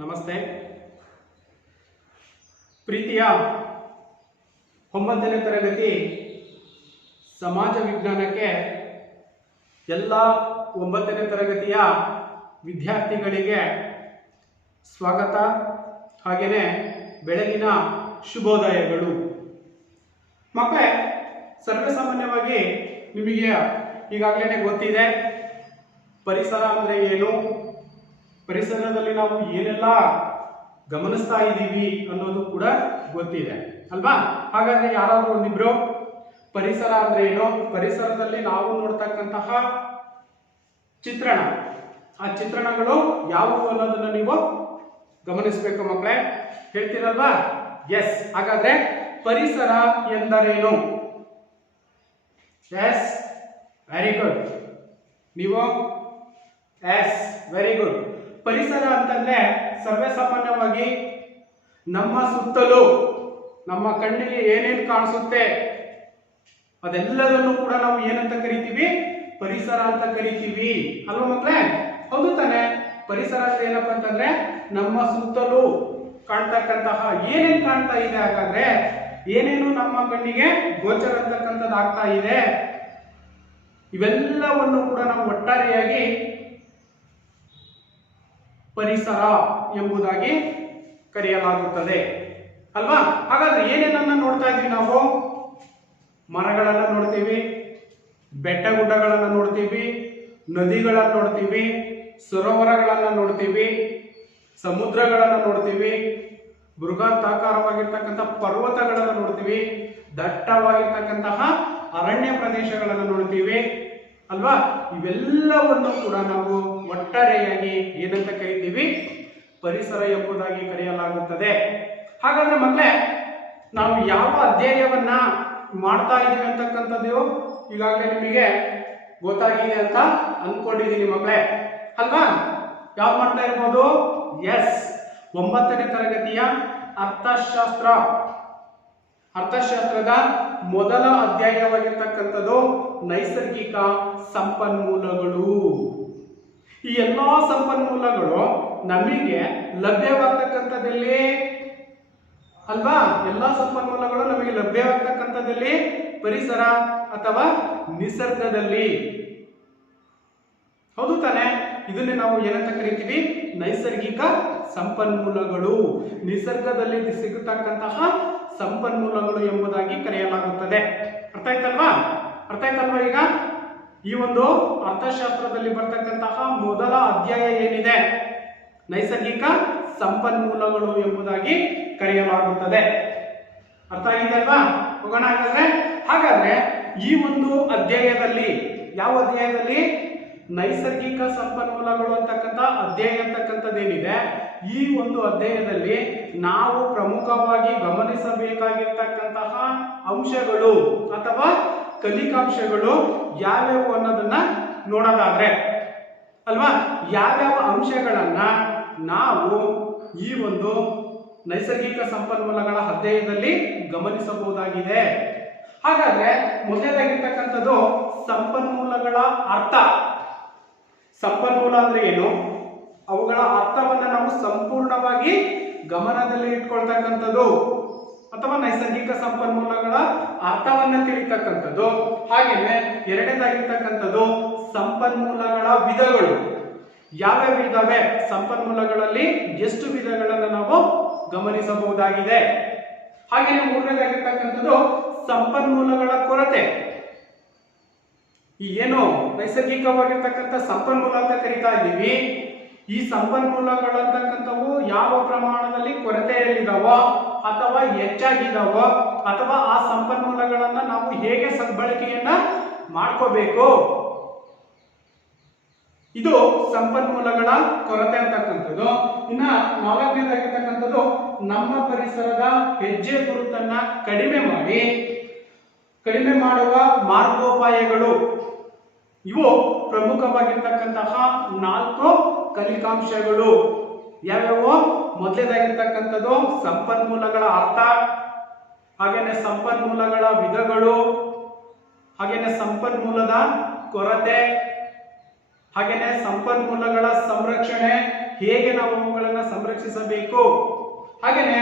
ನಮಸ್ತೆ. ಪ್ರೀತಿಯ 9ನೇ ತರಗತಿ ಸಮಾಜ ವಿಜ್ಞಾನಕ್ಕೆ ಎಲ್ಲ 9ನೇ ತರಗತಿಯ ವಿದ್ಯಾರ್ಥಿಗಳಿಗೆ ಸ್ವಾಗತ. ಹಾಗೆಯೇ ಬೆಳಗಿನ ಶುಭೋದಯಗಳು. ಮಕ್ಕಳೇ, ಸರ್ವಸಾಮಾನ್ಯವಾಗಿ ನಿಮಗೆ ಈಗಾಗಲೇ ಗೊತ್ತಿದೆ ಪರಿಸರ ಅಂದರೆ ಏನು, ಪರಿಸರದಲ್ಲಿ ನಾವು ಏನೆಲ್ಲ ಗಮನಿಸ್ತಾ ಇದ್ದೀವಿ ಅನ್ನೋದು ಕೂಡ ಗೊತ್ತಿದೆ ಅಲ್ವಾ? ಹಾಗಾದ್ರೆ ಯಾರಾದ್ರೂ ಒಂದಿಬ್ರು ಪರಿಸರ ಅಂದ್ರೆ ಏನು, ಪರಿಸರದಲ್ಲಿ ನಾವು ನೋಡ್ತಕ್ಕಂತಹ ಚಿತ್ರಣ, ಆ ಚಿತ್ರಣಗಳು ಯಾವುವು ಅನ್ನೋದನ್ನ ನೀವು ಗಮನಿಸಬೇಕು ಮಕ್ಕಳೇ. ಹೇಳ್ತೀರಲ್ವಾ? ಎಸ್. ಹಾಗಾದ್ರೆ ಪರಿಸರ ಎಂದರೇನು? Yes, very good. ನೀವು ಎಸ್, ವೆರಿ ಗುಡ್. ಪರಿಸರ ಅಂತಂದ್ರೆ ಸರ್ವಸಾಮಾನ್ಯವಾಗಿ ನಮ್ಮ ಸುತ್ತಲೂ ನಮ್ಮ ಕಣ್ಣಿಗೆ ಏನೇನು ಕಾಣಿಸುತ್ತೆ ಅದೆಲ್ಲದನ್ನು ಕೂಡ ನಾವು ಏನಂತ ಕರಿತೀವಿ? ಪರಿಸರ ಅಂತ ಕರಿತೀವಿ ಅಲ್ವಾ ಮಕ್ಕಳೇ? ಹೌದು ತಾನೆ? ಪರಿಸರ ಅಂತ ಏನಪ್ಪ ಅಂತಂದ್ರೆ ನಮ್ಮ ಸುತ್ತಲೂ ಕಾಣ್ತಕ್ಕಂತಹ ಏನೇನು ಕಾಣ್ತಾ ಇದೆ, ಹಾಗಾದ್ರೆ ಏನೇನು ನಮ್ಮ ಕಣ್ಣಿಗೆ ಗೋಚರ ಅಂತಕ್ಕಂಥದ್ದು ಆಗ್ತಾ ಇದೆ, ಇವೆಲ್ಲವನ್ನು ಕೂಡ ನಾವು ಒಟ್ಟಾರೆಯಾಗಿ ಪರಿಸರ ಎಂಬುದಾಗಿ ಕರೆಯಲಾಗುತ್ತದೆ ಅಲ್ವಾ? ಹಾಗಾದ್ರೆ ಏನೇನನ್ನ ನೋಡ್ತಾ ಇದ್ವಿ ನಾವು? ಮರಗಳನ್ನ ನೋಡ್ತೀವಿ, ಬೆಟ್ಟ ಗುಡ್ಡಗಳನ್ನ ನೋಡ್ತೀವಿ, ನದಿಗಳನ್ನ ನೋಡ್ತೀವಿ, ಸರೋವರಗಳನ್ನ ನೋಡ್ತೀವಿ, ಸಮುದ್ರಗಳನ್ನ ನೋಡ್ತೀವಿ, ಬೃಹತ್ತಾಕಾರವಾಗಿರ್ತಕ್ಕಂಥ ಪರ್ವತಗಳನ್ನ ನೋಡ್ತೀವಿ, ದಟ್ಟವಾಗಿರ್ತಕ್ಕಂತಹ ಅರಣ್ಯ ಪ್ರದೇಶಗಳನ್ನು ನೋಡ್ತೀವಿ ಅಲ್ವಾ? ಇವೆಲ್ಲವನ್ನು ಕೂಡ ನಾವು ಒಟ್ಟಾರೆಯಾಗಿ ಏನಂತ ಕರಿತೀವಿ? ಪರಿಸರ ಎಂಬುದಾಗಿ ಕರೆಯಲಾಗುತ್ತದೆ. ಹಾಗಾದ್ರೆ ಮಕ್ಕಳೇ, ನಾವು ಯಾವ ಅಧ್ಯಯನವನ್ನ ಮಾಡ್ತಾ ಇದೀವಿ ಅಂತಕ್ಕಂಥದ್ದು ಈಗಾಗಲೇ ನಿಮಗೆ ಗೊತ್ತಾಗಿದೆ ಅಂತ ಅನ್ಕೊಂಡಿದ್ದೀನಿ ಮಕ್ಕಳೇ ಅಲ್ವಾ? ಯಾವ್ದು ಮಾಡ್ತಾ ಇರ್ಬೋದು? ಎಸ್, 9ನೇ ತರಗತಿಯ ಅರ್ಥಶಾಸ್ತ್ರದ ಮೊದಲ ಅಧ್ಯಾಯವಾಗಿರ್ತಕ್ಕಂಥದ್ದು ನೈಸರ್ಗಿಕ ಸಂಪನ್ಮೂಲಗಳು. ಈ ಎಲ್ಲಾ ಸಂಪನ್ಮೂಲಗಳು ನಮಗೆ ಲಭ್ಯವಾಗ್ತಕ್ಕಂಥದ್ದಲ್ಲಿ ಅಲ್ವಾ? ಎಲ್ಲಾ ಸಂಪನ್ಮೂಲಗಳು ನಮಗೆ ಲಭ್ಯವಾಗ್ತಕ್ಕಂಥದ್ದಲ್ಲಿ ಪರಿಸರ ಅಥವಾ ನಿಸರ್ಗದಲ್ಲಿ. ಹೌದು ತಾನೆ? ಇದನ್ನೇ ನಾವು ಏನಂತ ಕರಿತೀವಿ? ನೈಸರ್ಗಿಕ ಸಂಪನ್ಮೂಲಗಳು, ನಿಸರ್ಗದಲ್ಲಿ ಸಿಗತಕ್ಕಂತಹ ಸಂಪನ್ಮೂಲಗಳು ಎಂಬುದಾಗಿ ಕರೆಯಲಾಗುತ್ತದೆ. ಅರ್ಥ ಆಯ್ತಲ್ವಾ? ಈಗ ಈ ಒಂದು ಅರ್ಥಶಾಸ್ತ್ರದಲ್ಲಿ ಬರ್ತಕ್ಕಂತಹ ಮೊದಲ ಅಧ್ಯಾಯ ಏನಿದೆ, ನೈಸರ್ಗಿಕ ಸಂಪನ್ಮೂಲಗಳು ಎಂಬುದಾಗಿ ಕರೆಯಲಾಗುತ್ತದೆ. ಅರ್ಥ ಆಗಿದೆ ಅಲ್ವಾ? ಹೋಗೋಣ ಹಾಗಾದ್ರೆ ಈ ಒಂದು ಅಧ್ಯಾಯದಲ್ಲಿ, ಯಾವ ಅಧ್ಯಾಯದಲ್ಲಿ? ನೈಸರ್ಗಿಕ ಸಂಪನ್ಮೂಲಗಳು ಅಂತಕ್ಕಂಥ ಅಧ್ಯಾಯ ಅಂತಕ್ಕಂಥದ್ದೇನಿದೆ, ಈ ಒಂದು ಅಧ್ಯಾಯದಲ್ಲಿ ನಾವು ಪ್ರಮುಖವಾಗಿ ಗಮನಿಸಬೇಕಾಗಿರ್ತಕ್ಕಂತಹ ಅಂಶಗಳು ಅಥವಾ ಕಲಿಕಾಂಶಗಳು ಯಾವ್ಯಾವು ಅನ್ನೋದನ್ನ ನೋಡೋದಾದ್ರೆ ಅಲ್ವಾ, ಯಾವ್ಯಾವ ಅಂಶಗಳನ್ನ ನಾವು ಈ ಒಂದು ನೈಸರ್ಗಿಕ ಸಂಪನ್ಮೂಲಗಳ ಅಧ್ಯಾಯದಲ್ಲಿ ಗಮನಿಸಬಹುದಾಗಿದೆ. ಹಾಗಾದ್ರೆ ಮೊದಲನೇದಾಗಿರ್ತಕ್ಕಂಥದ್ದು ಸಂಪನ್ಮೂಲಗಳ ಅರ್ಥ. ಸಂಪನ್ಮೂಲ ಅಂದ್ರೆ ಏನು, ಅವುಗಳ ಅರ್ಥವನ್ನ ನಾವು ಸಂಪೂರ್ಣವಾಗಿ ಗಮನದಲ್ಲಿ ಇಟ್ಕೊಳ್ತಕ್ಕಂಥದ್ದು ಅಥವಾ ನೈಸರ್ಗಿಕ ಸಂಪನ್ಮೂಲಗಳ ಅರ್ಥವನ್ನ ತಿಳಿತಕ್ಕಂಥದ್ದು. ಹಾಗೆಯೇ ಎರಡನೇದಾಗಿರ್ತಕ್ಕಂಥದ್ದು ಸಂಪನ್ಮೂಲಗಳ ವಿಧಗಳು. ಯಾವ್ಯಾವ ಇದಾವೆ ಸಂಪನ್ಮೂಲಗಳಲ್ಲಿ, ಎಷ್ಟು ವಿಧಗಳನ್ನು ನಾವು ಗಮನಿಸಬಹುದಾಗಿದೆ. ಹಾಗೆಯೇ ಮೂರನೇದಾಗಿರ್ತಕ್ಕಂಥದ್ದು ಸಂಪನ್ಮೂಲಗಳ ಕೊರತೆ. ಈ ಏನು ನೈಸರ್ಗಿಕವಾಗಿರ್ತಕ್ಕಂಥ ಸಂಪನ್ಮೂಲ ಅಂತ ಕರಿತಾ ಇದ್ದೀವಿ, ಈ ಸಂಪನ್ಮೂಲಗಳಂತಕ್ಕಂಥವು ಯಾವ ಪ್ರಮಾಣದಲ್ಲಿ ಕೊರತೆಯಲ್ಲಿದಾವೋ ಅಥವಾ ಹೆಚ್ಚಾಗಿದಾವೋ ಅಥವಾ ಆ ಸಂಪನ್ಮೂಲಗಳನ್ನ ನಾವು ಹೇಗೆ ಸದ್ಬಳಕೆಯನ್ನ ಮಾಡ್ಕೋಬೇಕು, ಇದು ಸಂಪನ್ಮೂಲಗಳ ಕೊರತೆ ಅಂತಕ್ಕಂಥದ್ದು. ಇನ್ನ 4ನೇದಾಗಿರ್ತಕ್ಕಂಥದ್ದು ನಮ್ಮ ಪರಿಸರದ ಹೆಜ್ಜೆ ಗುರುತನ್ನ ಕಡಿಮೆ ಮಾಡುವ ಮಾರ್ಗೋಪಾಯಗಳು. ಇವು ಪ್ರಮುಖವಾಗಿರ್ತಕ್ಕಂತಹ 4 ಕಲಿಕಾಂಶಗಳು. ಯಾವ್ಯಾವು? ಮೊದಲನೇದಾಗಿರ್ತಕ್ಕಂಥದ್ದು ಸಂಪನ್ಮೂಲಗಳ ಅರ್ಥ, ಹಾಗೇನೆ ಸಂಪನ್ಮೂಲಗಳ ವಿಧಗಳು, ಹಾಗೇನೆ ಸಂಪನ್ಮೂಲದ ಕೊರತೆ, ಹಾಗೇನೆ ಸಂಪನ್ಮೂಲಗಳ ಸಂರಕ್ಷಣೆ, ಹೇಗೆ ನಾವು ಅವುಗಳನ್ನು ಸಂರಕ್ಷಿಸಬೇಕು, ಹಾಗೇನೆ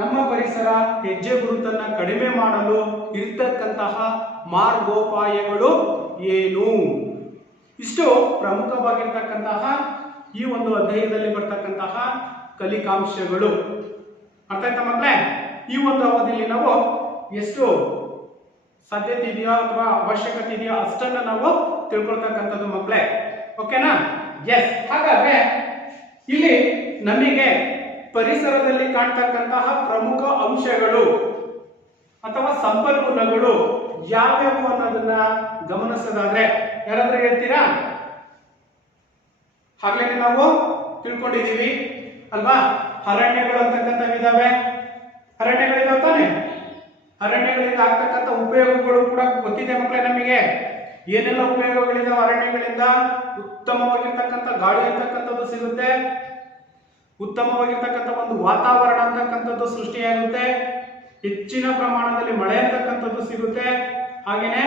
ನಮ್ಮ ಪರಿಸರ ಹೆಜ್ಜೆ ಗುರುತನ್ನ ಕಡಿಮೆ ಮಾಡಲು ಇರ್ತಕ್ಕಂತಹ ಮಾರ್ಗೋಪಾಯಗಳು ಏನು, ಇಷ್ಟು ಪ್ರಮುಖವಾಗಿರ್ತಕ್ಕಂತಹ ಈ ಒಂದು ಅಧ್ಯಾಯದಲ್ಲಿ ಬರ್ತಕ್ಕಂತಹ ಕಲಿಕಾಂಶಗಳು. ಅರ್ಥ ಆಯ್ತಾ ಮಕ್ಕಳೇ? ಈ ಒಂದು ಅವಧಿಯಲ್ಲಿ ನಾವು ಎಷ್ಟು ಸಾಧ್ಯತೆ ಇದೆಯೋ ಅಥವಾ ಅವಶ್ಯಕತೆ ಇದೆಯೋ ಅಷ್ಟನ್ನ ನಾವು ತಿಳ್ಕೊಳ್ತಕ್ಕಂಥದ್ದು ಮಕ್ಕಳೇ. ಓಕೆನಾ? ಎಸ್. ಹಾಗಾದ್ರೆ ಇಲ್ಲಿ ನಮಗೆ ಪರಿಸರದಲ್ಲಿ ಕಾಣ್ತಕ್ಕಂತಹ ಪ್ರಮುಖ ಅಂಶಗಳು ಅಥವಾ ಸಂಪನ್ಮೂಲಗಳು ಯಾವ್ಯಾವು ಅನ್ನೋದನ್ನ ಗಮನಿಸೋದಾದ್ರೆ ಯಾರಾದ್ರೂ ಹೇಳ್ತೀರಾ? ಹಾಗೆ ನಾವು ತಿಳ್ಕೊಂಡಿದೀವಿ ಅಲ್ವಾ, ಅರಣ್ಯಗಳು ಅಂತಕ್ಕಂಥವಿದಾವೆ. ಅರಣ್ಯಗಳಿದಾವೆ ತಾನೆ? ಅರಣ್ಯಗಳಿಂದ ಆಗ್ತಕ್ಕಂಥ ಉಪಯೋಗಗಳು ಕೂಡ ಗೊತ್ತಿದೆ ಮಕ್ಕಳೇ ನಮಗೆ. ಏನೆಲ್ಲ ಉಪಯೋಗಗಳಿದಾವೆ ಅರಣ್ಯಗಳಿಂದ? ಉತ್ತಮವಾಗಿರ್ತಕ್ಕಂಥ ಗಾಳಿ ಅಂತಕ್ಕಂಥದ್ದು ಸಿಗುತ್ತೆ, ಉತ್ತಮವಾಗಿರ್ತಕ್ಕಂಥ ಒಂದು ವಾತಾವರಣ ಅಂತಕ್ಕಂಥದ್ದು ಸೃಷ್ಟಿಯಾಗುತ್ತೆ, ಹೆಚ್ಚಿನ ಪ್ರಮಾಣದಲ್ಲಿ ಮಳೆ ಅಂತಕ್ಕಂಥದ್ದು ಸಿಗುತ್ತೆ, ಹಾಗೇನೆ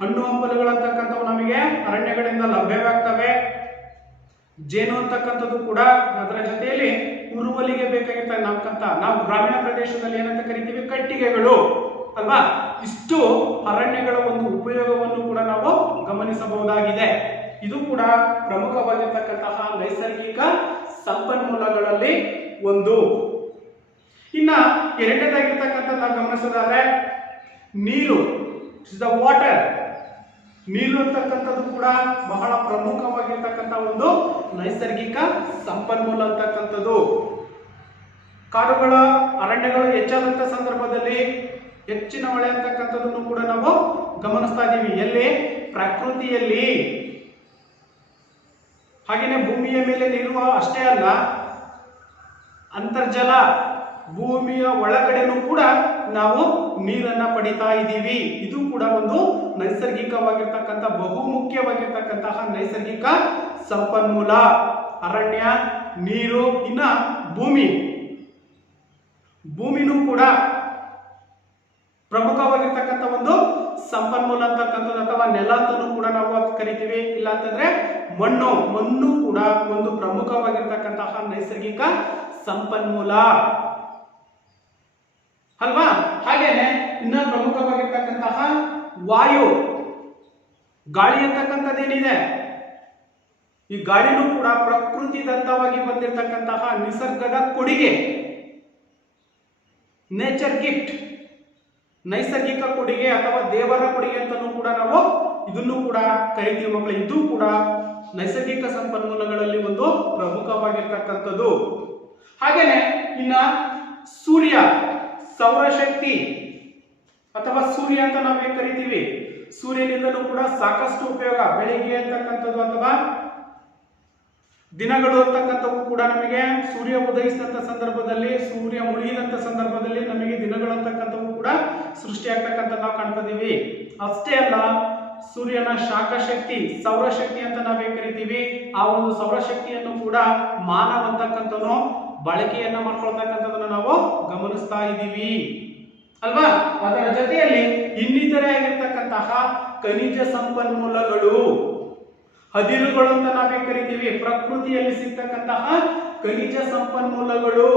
ಹಣ್ಣು ಹಂಪಲುಗಳು ಅಂತಕ್ಕಂಥವು ನಮಗೆ ಅರಣ್ಯಗಳಿಂದ ಲಭ್ಯವಾಗ್ತವೆ. ಜೇನು ಅಂತಕ್ಕಂಥದ್ದು ಕೂಡ ಅದರ ಜೊತೆಯಲ್ಲಿ ಉರುವಲಿಗೆ ಬೇಕಾಗಿರ್ತಕ್ಕಂಥ ನಾವು ಗ್ರಾಮೀಣ ಪ್ರದೇಶದಲ್ಲಿ ಏನಂತ ಕರಿತೀವಿ, ಕಟ್ಟಿಗೆಗಳು ಅಲ್ವಾ. ಇಷ್ಟು ಅರಣ್ಯಗಳ ಒಂದು ಉಪಯೋಗವನ್ನು ಕೂಡ ನಾವು ಗಮನಿಸಬಹುದಾಗಿದೆ. ಇದು ಕೂಡ ಪ್ರಮುಖವಾಗಿರ್ತಕ್ಕಂತಹ ನೈಸರ್ಗಿಕ ಸಂಪನ್ಮೂಲಗಳಲ್ಲಿ ಒಂದು. ಇನ್ನ ಎರಡನೇದಾಗಿರ್ತಕ್ಕಂಥ ನಾವು ಗಮನಿಸೋದಾದ್ರೆ ನೀರು, ದ ವಾಟರ್. ನೀರು ಅಂತಕ್ಕಂಥದ್ದು ಕೂಡ ಬಹಳ ಪ್ರಮುಖವಾಗಿರ್ತಕ್ಕಂಥ ಒಂದು ನೈಸರ್ಗಿಕ ಸಂಪನ್ಮೂಲ ಅಂತಕ್ಕಂಥದ್ದು. ಕಾಡುಗಳ ಅರಣ್ಯಗಳು ಹೆಚ್ಚಾದಂತ ಸಂದರ್ಭದಲ್ಲಿ ಹೆಚ್ಚಿನ ಮಳೆ ಅಂತಕ್ಕಂಥದ್ದನ್ನು ಕೂಡ ನಾವು ಗಮನಿಸ್ತಾ ಇದ್ದೀವಿ. ಎಲ್ಲಿ? ಪ್ರಕೃತಿಯಲ್ಲಿ. ಹಾಗೇನೆ ಭೂಮಿಯ ಮೇಲೆ ನೀರು ಅಷ್ಟೇ ಅಲ್ಲ, ಅಂತರ್ಜಲ ಭೂಮಿಯ ಒಳಗಡೆನೂ ಕೂಡ ನಾವು ನೀರನ್ನ ಪಡಿತಾ ಇದ್ದೀವಿ. ಇದು ಕೂಡ ಒಂದು ನೈಸರ್ಗಿಕವಾಗಿರ್ತಕ್ಕಂಥ ಬಹುಮುಖ್ಯವಾಗಿರ್ತಕ್ಕಂತಹ ನೈಸರ್ಗಿಕ ಸಂಪನ್ಮೂಲ. ಅರಣ್ಯ, ನೀರು, ಇನ್ನ ಭೂಮಿ. ಭೂಮಿನೂ ಕೂಡ ಪ್ರಮುಖವಾಗಿರ್ತಕ್ಕಂಥ ಒಂದು ಸಂಪನ್ಮೂಲ ಅಂತಕ್ಕಂಥದ್ದು, ಅಥವಾ ನೆಲ ಅಂತಲೂ ಕೂಡ ನಾವು ಕರಿತೀವಿ. ಇಲ್ಲ ಅಂತಂದ್ರೆ ಮಣ್ಣು ಕೂಡ ಒಂದು ಪ್ರಮುಖವಾಗಿರ್ತಕ್ಕಂತಹ ನೈಸರ್ಗಿಕ ಸಂಪನ್ಮೂಲ ಅಲ್ವಾ. ಹಾಗೇನೆ ಇನ್ನ ಪ್ರಮುಖವಾಗಿರ್ತಕ್ಕಂತಹ ವಾಯು, ಗಾಳಿ ಅಂತಕ್ಕಂಥದ್ದೇನಿದೆ, ಈ ಗಾಳಿನೂ ಕೂಡ ಪ್ರಕೃತಿ ದತ್ತವಾಗಿ ಬಂದಿರತಕ್ಕಂತಹ ನಿಸರ್ಗದ ಕೊಡುಗೆ, ನೇಚರ್ ಗಿಫ್ಟ್, ನೈಸರ್ಗಿಕ ಕೊಡುಗೆ ಅಥವಾ ದೇವರ ಕೊಡುಗೆ ಅಂತಲೂ ಕೂಡ ನಾವು ಇದನ್ನು ಕೂಡ ಕರಿತೀವಿ ಮಕ್ಕಳು. ಇದು ಕೂಡ ನೈಸರ್ಗಿಕ ಸಂಪನ್ಮೂಲಗಳಲ್ಲಿ ಒಂದು ಪ್ರಮುಖವಾಗಿರ್ತಕ್ಕಂಥದ್ದು. ಹಾಗೇನೆ ಇನ್ನ ಸೂರ್ಯ, ಸೌರಶಕ್ತಿ ಅಥವಾ ಸೂರ್ಯ ಅಂತ ನಾವೇನ್ ಕರಿತೀವಿ. ಸೂರ್ಯನಿಂದಲೂ ಕೂಡ ಸಾಕಷ್ಟು ಉಪಯೋಗ. ಬೆಳಿಗ್ಗೆ ಅಂತಕ್ಕಂಥದ್ದು ಅಥವಾ ದಿನಗಳು ಅಂತಕ್ಕಂಥವು ಕೂಡ ನಮಗೆ ಸೂರ್ಯ ಉದಯಿಸಿದಂತ ಸಂದರ್ಭದಲ್ಲಿ, ಸೂರ್ಯ ಮುಳುಗಿದಂತ ಸಂದರ್ಭದಲ್ಲಿ ನಮಗೆ ದಿನಗಳು ಅಂತಕ್ಕಂಥವು ಕೂಡ ಸೃಷ್ಟಿಯಾಗ್ತಕ್ಕಂಥ ನಾವು ಕಾಣ್ತಿದೀವಿ. ಅಷ್ಟೇ ಅಲ್ಲ, ಸೂರ್ಯನ ಶಾಖಶಕ್ತಿ, ಸೌರಶಕ್ತಿ ಅಂತ ನಾವೇನ್ ಕರಿತೀವಿ, ಆ ಒಂದು ಸೌರಶಕ್ತಿಯನ್ನು ಕೂಡ ಮಾನವ ಅಂತಕ್ಕಂಥನು ಬಳಕೆಯನ್ನ ಮಾಡ್ಕೊಳ್ತಕ್ಕಂಥದನ್ನ ನಾವು ಗಮನಿಸ್ತಾ ಇದ್ದೀವಿ ಅಲ್ವಾ. ಅದರ ಜೊತೆಯಲ್ಲಿ ಇನ್ನಿತರೆ ಆಗಿರ್ತಕ್ಕಂತಹ ಖನಿಜ ಸಂಪನ್ಮೂಲಗಳು, ಹದಿರುಗಳು ಅಂತ ನಾವೇ ಕರಿತೀವಿ. ಪ್ರಕೃತಿಯಲ್ಲಿ ಸಿಗ್ತಕ್ಕಂತಹ ಖನಿಜ ಸಂಪನ್ಮೂಲಗಳು,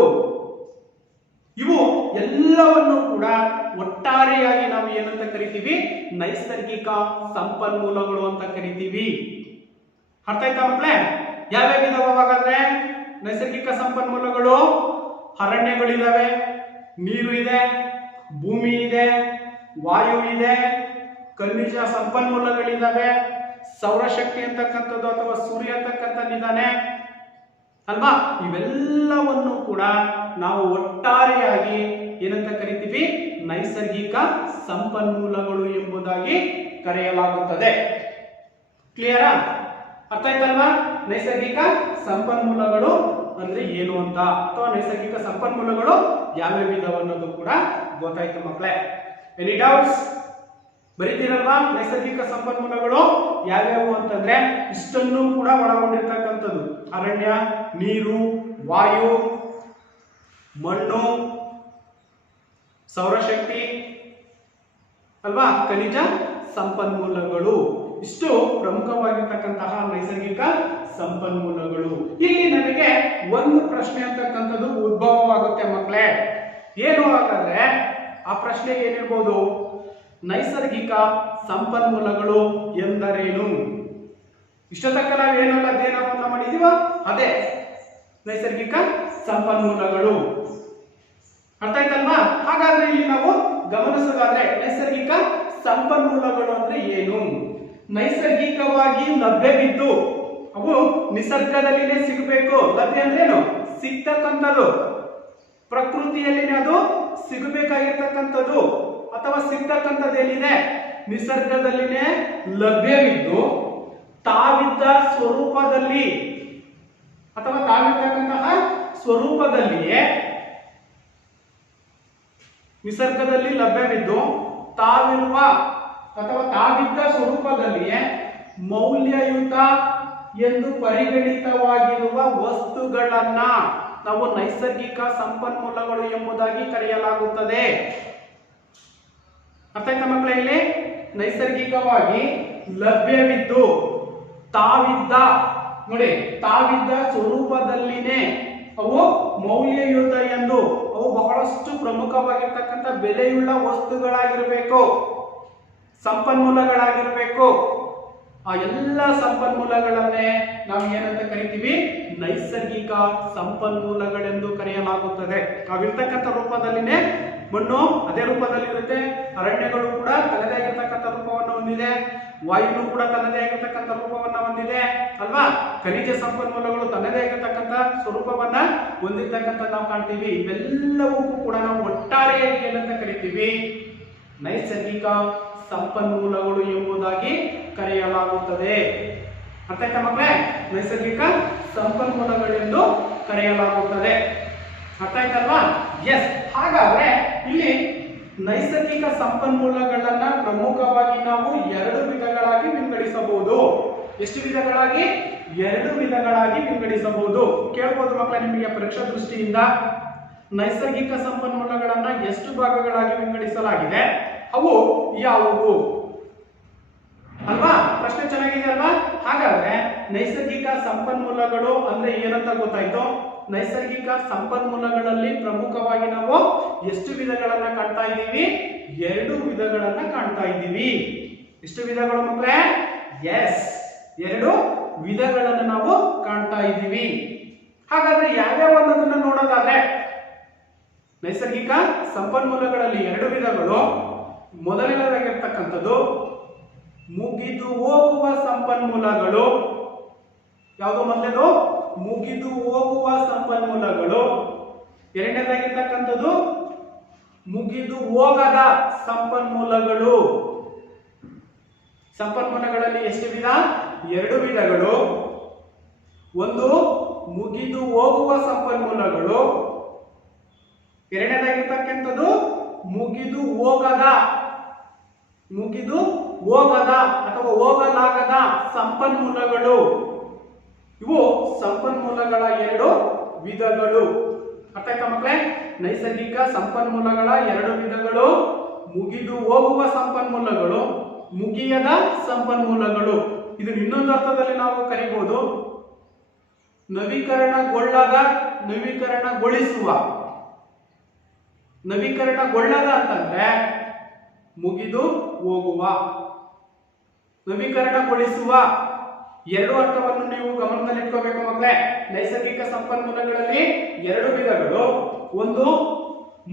ಇವು ಎಲ್ಲವನ್ನು ಕೂಡ ಒಟ್ಟಾರೆಯಾಗಿ ನಾವು ಏನಂತ ಕರಿತೀವಿ, ನೈಸರ್ಗಿಕ ಸಂಪನ್ಮೂಲಗಳು ಅಂತ ಕರಿತೀವಿ. ಅರ್ಥ ಆಯ್ತಾ ಮಕ್ಕಳೇ? ಯಾವ್ಯಾವ ಇದಾವೆ ಹಾಗಾದ್ರೆ ನೈಸರ್ಗಿಕ ಸಂಪನ್ಮೂಲಗಳು? ಅರಣ್ಯಗಳಿದಾವೆ, ನೀರು ಇದೆ, ಭೂಮಿ ಇದೆ, ವಾಯು ಇದೆ, ಖನಿಜ ಸಂಪನ್ಮೂಲಗಳಿದಾವೆ, ಸೌರಶಕ್ತಿ ಅಂತಕ್ಕಂಥದ್ದು ಅಥವಾ ಸೂರ್ಯ ಅಂತಕ್ಕಂಥದ್ದಿದ್ದಾನೆ ಅಲ್ವಾ. ಇವೆಲ್ಲವನ್ನು ಕೂಡ ನಾವು ಒಟ್ಟಾರೆಯಾಗಿ ಏನಂತ ಕರಿತೀವಿ, ನೈಸರ್ಗಿಕ ಸಂಪನ್ಮೂಲಗಳು ಎಂಬುದಾಗಿ ಕರೆಯಲಾಗುತ್ತದೆ. ಕ್ಲಿಯರಾ? ಅರ್ಥ ಆಯ್ತಲ್ವಾ? ನೈಸರ್ಗಿಕ ಸಂಪನ್ಮೂಲಗಳು ಅಂದ್ರೆ ಏನು ಅಂತ, ಅಥವಾ ನೈಸರ್ಗಿಕ ಸಂಪನ್ಮೂಲಗಳು ಯಾವ್ಯಾವ ಇದಾವೆ ಅನ್ನೋದು ಕೂಡ ಗೊತ್ತಾಯ್ತು ಮಕ್ಕಳೇ. Any doubts? ಬರೀತೀರಲ್ವಾ? ನೈಸರ್ಗಿಕ ಸಂಪನ್ಮೂಲಗಳು ಯಾವ್ಯಾವು ಅಂತಂದ್ರೆ ಇಷ್ಟನ್ನು ಕೂಡ ಒಳಗೊಂಡಿರ್ತಕ್ಕಂಥದ್ದು. ಅರಣ್ಯ, ನೀರು, ವಾಯು, ಮಣ್ಣು, ಸೌರಶಕ್ತಿ ಅಲ್ವಾ, ಖನಿಜ ಸಂಪನ್ಮೂಲಗಳು. ಇಷ್ಟು ಪ್ರಮುಖವಾಗಿರ್ತಕ್ಕಂತಹ ನೈಸರ್ಗಿಕ ಸಂಪನ್ಮೂಲಗಳು. ಇಲ್ಲಿ ನಮಗೆ ಒಂದು ಪ್ರಶ್ನೆ ಅಂತಕ್ಕಂಥದ್ದು ಉದ್ಭವವಾಗುತ್ತೆ ಮಕ್ಕಳೇ. ಏನು ಹಾಗಾದ್ರೆ ಆ ಪ್ರಶ್ನೆ ಏನಿರ್ಬೋದು? ನೈಸರ್ಗಿಕ ಸಂಪನ್ಮೂಲಗಳು ಎಂದರೇನು? ಇಷ್ಟತಕ್ಕ ನಾವೇನೆಲ್ಲ ಅಧ್ಯಯನವನ್ನ ಮಾಡಿದೀವ ಅದೇ ನೈಸರ್ಗಿಕ ಸಂಪನ್ಮೂಲಗಳು. ಅರ್ಥ ಆಯ್ತಲ್ವಾ? ಹಾಗಾದ್ರೆ ಇಲ್ಲಿ ನಾವು ಗಮನಿಸೋದಾದ್ರೆ ನೈಸರ್ಗಿಕ ಸಂಪನ್ಮೂಲಗಳು ಅಂದ್ರೆ ಏನು? ನೈಸರ್ಗಿಕವಾಗಿ ಲಭ್ಯವಿದ್ದು ಅವು ನಿಸರ್ಗದಲ್ಲಿನೇ ಸಿಗಬೇಕು. ಲಭ್ಯ ಅಂದ್ರೇನು? ಸಿಗ್ತಕ್ಕಂಥದ್ದು, ಪ್ರಕೃತಿಯಲ್ಲಿನೇ ಅದು ಸಿಗಬೇಕಾಗಿರ್ತಕ್ಕಂಥದ್ದು ಅಥವಾ ಸಿಗ್ತಕ್ಕಂಥದ್ದೇನಿದೆ ನಿಸರ್ಗದಲ್ಲಿನೇ ಲಭ್ಯವಿದ್ದು ತಾವಿದ್ದ ಸ್ವರೂಪದಲ್ಲಿ ಅಥವಾ ತಾವಿರ್ತಕ್ಕಂತಹ ಸ್ವರೂಪದಲ್ಲಿಯೇ ನಿಸರ್ಗದಲ್ಲಿ ಲಭ್ಯವಿದ್ದು ತಾವಿರುವ ಅಥವಾ ತಾವಿದ್ದ ಸ್ವರೂಪದಲ್ಲಿಯೇ ಮೌಲ್ಯಯುತ ಎಂದು ಪರಿಗಣಿತವಾಗಿರುವ ವಸ್ತುಗಳನ್ನ ನಾವು ನೈಸರ್ಗಿಕ ಸಂಪನ್ಮೂಲಗಳು ಎಂಬುದಾಗಿ ಕರೆಯಲಾಗುತ್ತದೆ. ಅರ್ಥ ಆಯ್ತಾ ಮಕ್ಕಳೇ? ಇಲ್ಲಿ ನೈಸರ್ಗಿಕವಾಗಿ ಲಭ್ಯವಿದ್ದು ತಾವಿದ್ದ, ನೋಡಿ, ತಾವಿದ್ದ ಸ್ವರೂಪದಲ್ಲಿನೇ ಅವು ಮೌಲ್ಯಯುತ ಎಂದು, ಅವು ಬಹಳಷ್ಟು ಪ್ರಮುಖವಾಗಿರ್ತಕ್ಕಂಥ ಬೆಲೆಯುಳ್ಳ ವಸ್ತುಗಳಾಗಿರಬೇಕು, ಸಂಪನ್ಮೂಲಗಳಾಗಿರಬೇಕು. ಆ ಎಲ್ಲ ಸಂಪನ್ಮೂಲಗಳನ್ನೇ ನಾವು ಏನಂತ ಕರಿತೀವಿ? ನೈಸರ್ಗಿಕ ಸಂಪನ್ಮೂಲಗಳೆಂದು ಕರೆಯಲಾಗುತ್ತದೆ. ಅವಿರ್ತಕ್ಕಂಥ ರೂಪದಲ್ಲಿನೇ ಮಣ್ಣು ಅದೇ ರೂಪದಲ್ಲಿರುತ್ತೆ. ಅರಣ್ಯಗಳು ಕೂಡ ತನ್ನದೇ ಆಗಿರ್ತಕ್ಕಂಥ ರೂಪವನ್ನು ಹೊಂದಿದೆ. ವಾಯುನು ಕೂಡ ತನ್ನದೇ ಆಗಿರ್ತಕ್ಕಂಥ ರೂಪವನ್ನ ಹೊಂದಿದೆ ಅಲ್ವಾ? ಖನಿಜ ಸಂಪನ್ಮೂಲಗಳು ತನ್ನದೇ ಆಗಿರ್ತಕ್ಕಂಥ ಸ್ವರೂಪವನ್ನ ಹೊಂದಿರ್ತಕ್ಕಂಥ ನಾವು ಕಾಣ್ತೀವಿ. ಇವೆಲ್ಲವಕ್ಕೂ ಕೂಡ ನಾವು ಒಟ್ಟಾರೆಯಾಗಿ ಏನಂತ ಕರಿತೀವಿ? ನೈಸರ್ಗಿಕ ಸಂಪನ್ಮೂಲಗಳು ಎಂಬುದಾಗಿ ಕರೆಯಲಾಗುತ್ತದೆ. ಅರ್ಥ ಆಯ್ತಾ ಮಕ್ಕಳೇ? ನೈಸರ್ಗಿಕ ಸಂಪನ್ಮೂಲಗಳೆಂದು ಕರೆಯಲಾಗುತ್ತದೆ. ಅರ್ಥ ಆಯ್ತಲ್ವಾ? ಎಸ್. ಹಾಗಾದ್ರೆ ಇಲ್ಲಿ ನೈಸರ್ಗಿಕ ಸಂಪನ್ಮೂಲಗಳನ್ನ ಪ್ರಮುಖವಾಗಿ ನಾವು ಎರಡು ವಿಧಗಳಾಗಿ ವಿಂಗಡಿಸಬಹುದು. ಎಷ್ಟು ವಿಧಗಳಾಗಿ? ಎರಡು ವಿಧಗಳಾಗಿ ವಿಂಗಡಿಸಬಹುದು. ಕೇಳಬಹುದು ಮಕ್ಕಳೇ, ನಿಮಗೆ ಪರೀಕ್ಷಾ ದೃಷ್ಟಿಯಿಂದ ನೈಸರ್ಗಿಕ ಸಂಪನ್ಮೂಲಗಳನ್ನ ಎಷ್ಟು ಭಾಗಗಳಾಗಿ ವಿಂಗಡಿಸಲಾಗಿದೆ, ಅವು ಯಾವುವು ಅಲ್ವಾ? ಪ್ರಶ್ನೆ ಚೆನ್ನಾಗಿದೆ ಅಲ್ವಾ? ಹಾಗಾದ್ರೆ ನೈಸರ್ಗಿಕ ಸಂಪನ್ಮೂಲಗಳು ಅಂದ್ರೆ ಏನಂತ ಗೊತ್ತಾಯ್ತು. ನೈಸರ್ಗಿಕ ಸಂಪನ್ಮೂಲಗಳಲ್ಲಿ ಪ್ರಮುಖವಾಗಿ ನಾವು ಎಷ್ಟು ವಿಧಗಳನ್ನ ಕಾಣ್ತಾ ಇದ್ದೀವಿ? ಎರಡು ವಿಧಗಳನ್ನ ಕಾಣ್ತಾ ಇದ್ದೀವಿ. ಎಷ್ಟು ವಿಧಗಳು ಮಕ್ಕಳೇ? ಎಸ್, ಎರಡು ವಿಧಗಳನ್ನು ನಾವು ಕಾಣ್ತಾ ಇದ್ದೀವಿ. ಹಾಗಾದ್ರೆ ಯಾವ್ಯಾವ ಅನ್ನೋದನ್ನ ನೋಡೋದಾದ್ರೆ ನೈಸರ್ಗಿಕ ಸಂಪನ್ಮೂಲಗಳಲ್ಲಿ ಎರಡು ವಿಧಗಳು. ಮೊದಲನೇದಾಗಿರ್ತಕ್ಕಂಥದ್ದು ಮುಗಿದು ಹೋಗುವ ಸಂಪನ್ಮೂಲಗಳು. ಯಾವುದು ಮೊದಲನೇದು? ಮುಗಿದು ಹೋಗುವ ಸಂಪನ್ಮೂಲಗಳು. ಎರಡನೇದಾಗಿರ್ತಕ್ಕಂಥದ್ದು ಮುಗಿದು ಹೋಗದ ಸಂಪನ್ಮೂಲಗಳು. ಸಂಪನ್ಮೂಲಗಳಲ್ಲಿ ಎಷ್ಟು ವಿಧ? ಎರಡು ವಿಧಗಳು. ಒಂದು ಮುಗಿದು ಹೋಗುವ ಸಂಪನ್ಮೂಲಗಳು, ಎರಡನೇದಾಗಿರ್ತಕ್ಕಂಥದ್ದು ಮುಗಿದು ಹೋಗದ ಅಥವಾ ಹೋಗಲಾಗದ ಸಂಪನ್ಮೂಲಗಳು. ಇವು ಸಂಪನ್ಮೂಲಗಳ ಎರಡು ವಿಧಗಳು. ಅರ್ಥ ಆಯ್ತಾ ಮಕ್ಕಳೇ? ನೈಸರ್ಗಿಕ ಸಂಪನ್ಮೂಲಗಳ ಎರಡು ವಿಧಗಳು: ಮುಗಿದು ಹೋಗುವ ಸಂಪನ್ಮೂಲಗಳು, ಮುಗಿಯದ ಸಂಪನ್ಮೂಲಗಳು. ಇದು ಇನ್ನೊಂದು ಅರ್ಥದಲ್ಲಿ ನಾವು ಕರಿಬಹುದು ನವೀಕರಣಗೊಳ್ಳದ, ನವೀಕರಣಗೊಳಿಸುವ. ನವೀಕರಣಗೊಳ್ಳದ ಅಂತಂದ್ರೆ ಮುಗಿದು ಹೋಗುವ, ನವೀಕರಣಗೊಳಿಸುವ. ಎರಡು ಅರ್ಥವನ್ನು ನೀವು ಗಮನದಲ್ಲಿಟ್ಕೋಬೇಕು ಮಕ್ಕಳೇ. ನೈಸರ್ಗಿಕ ಸಂಪನ್ಮೂಲಗಳಲ್ಲಿ ಎರಡು ವಿಧಗಳು: ಒಂದು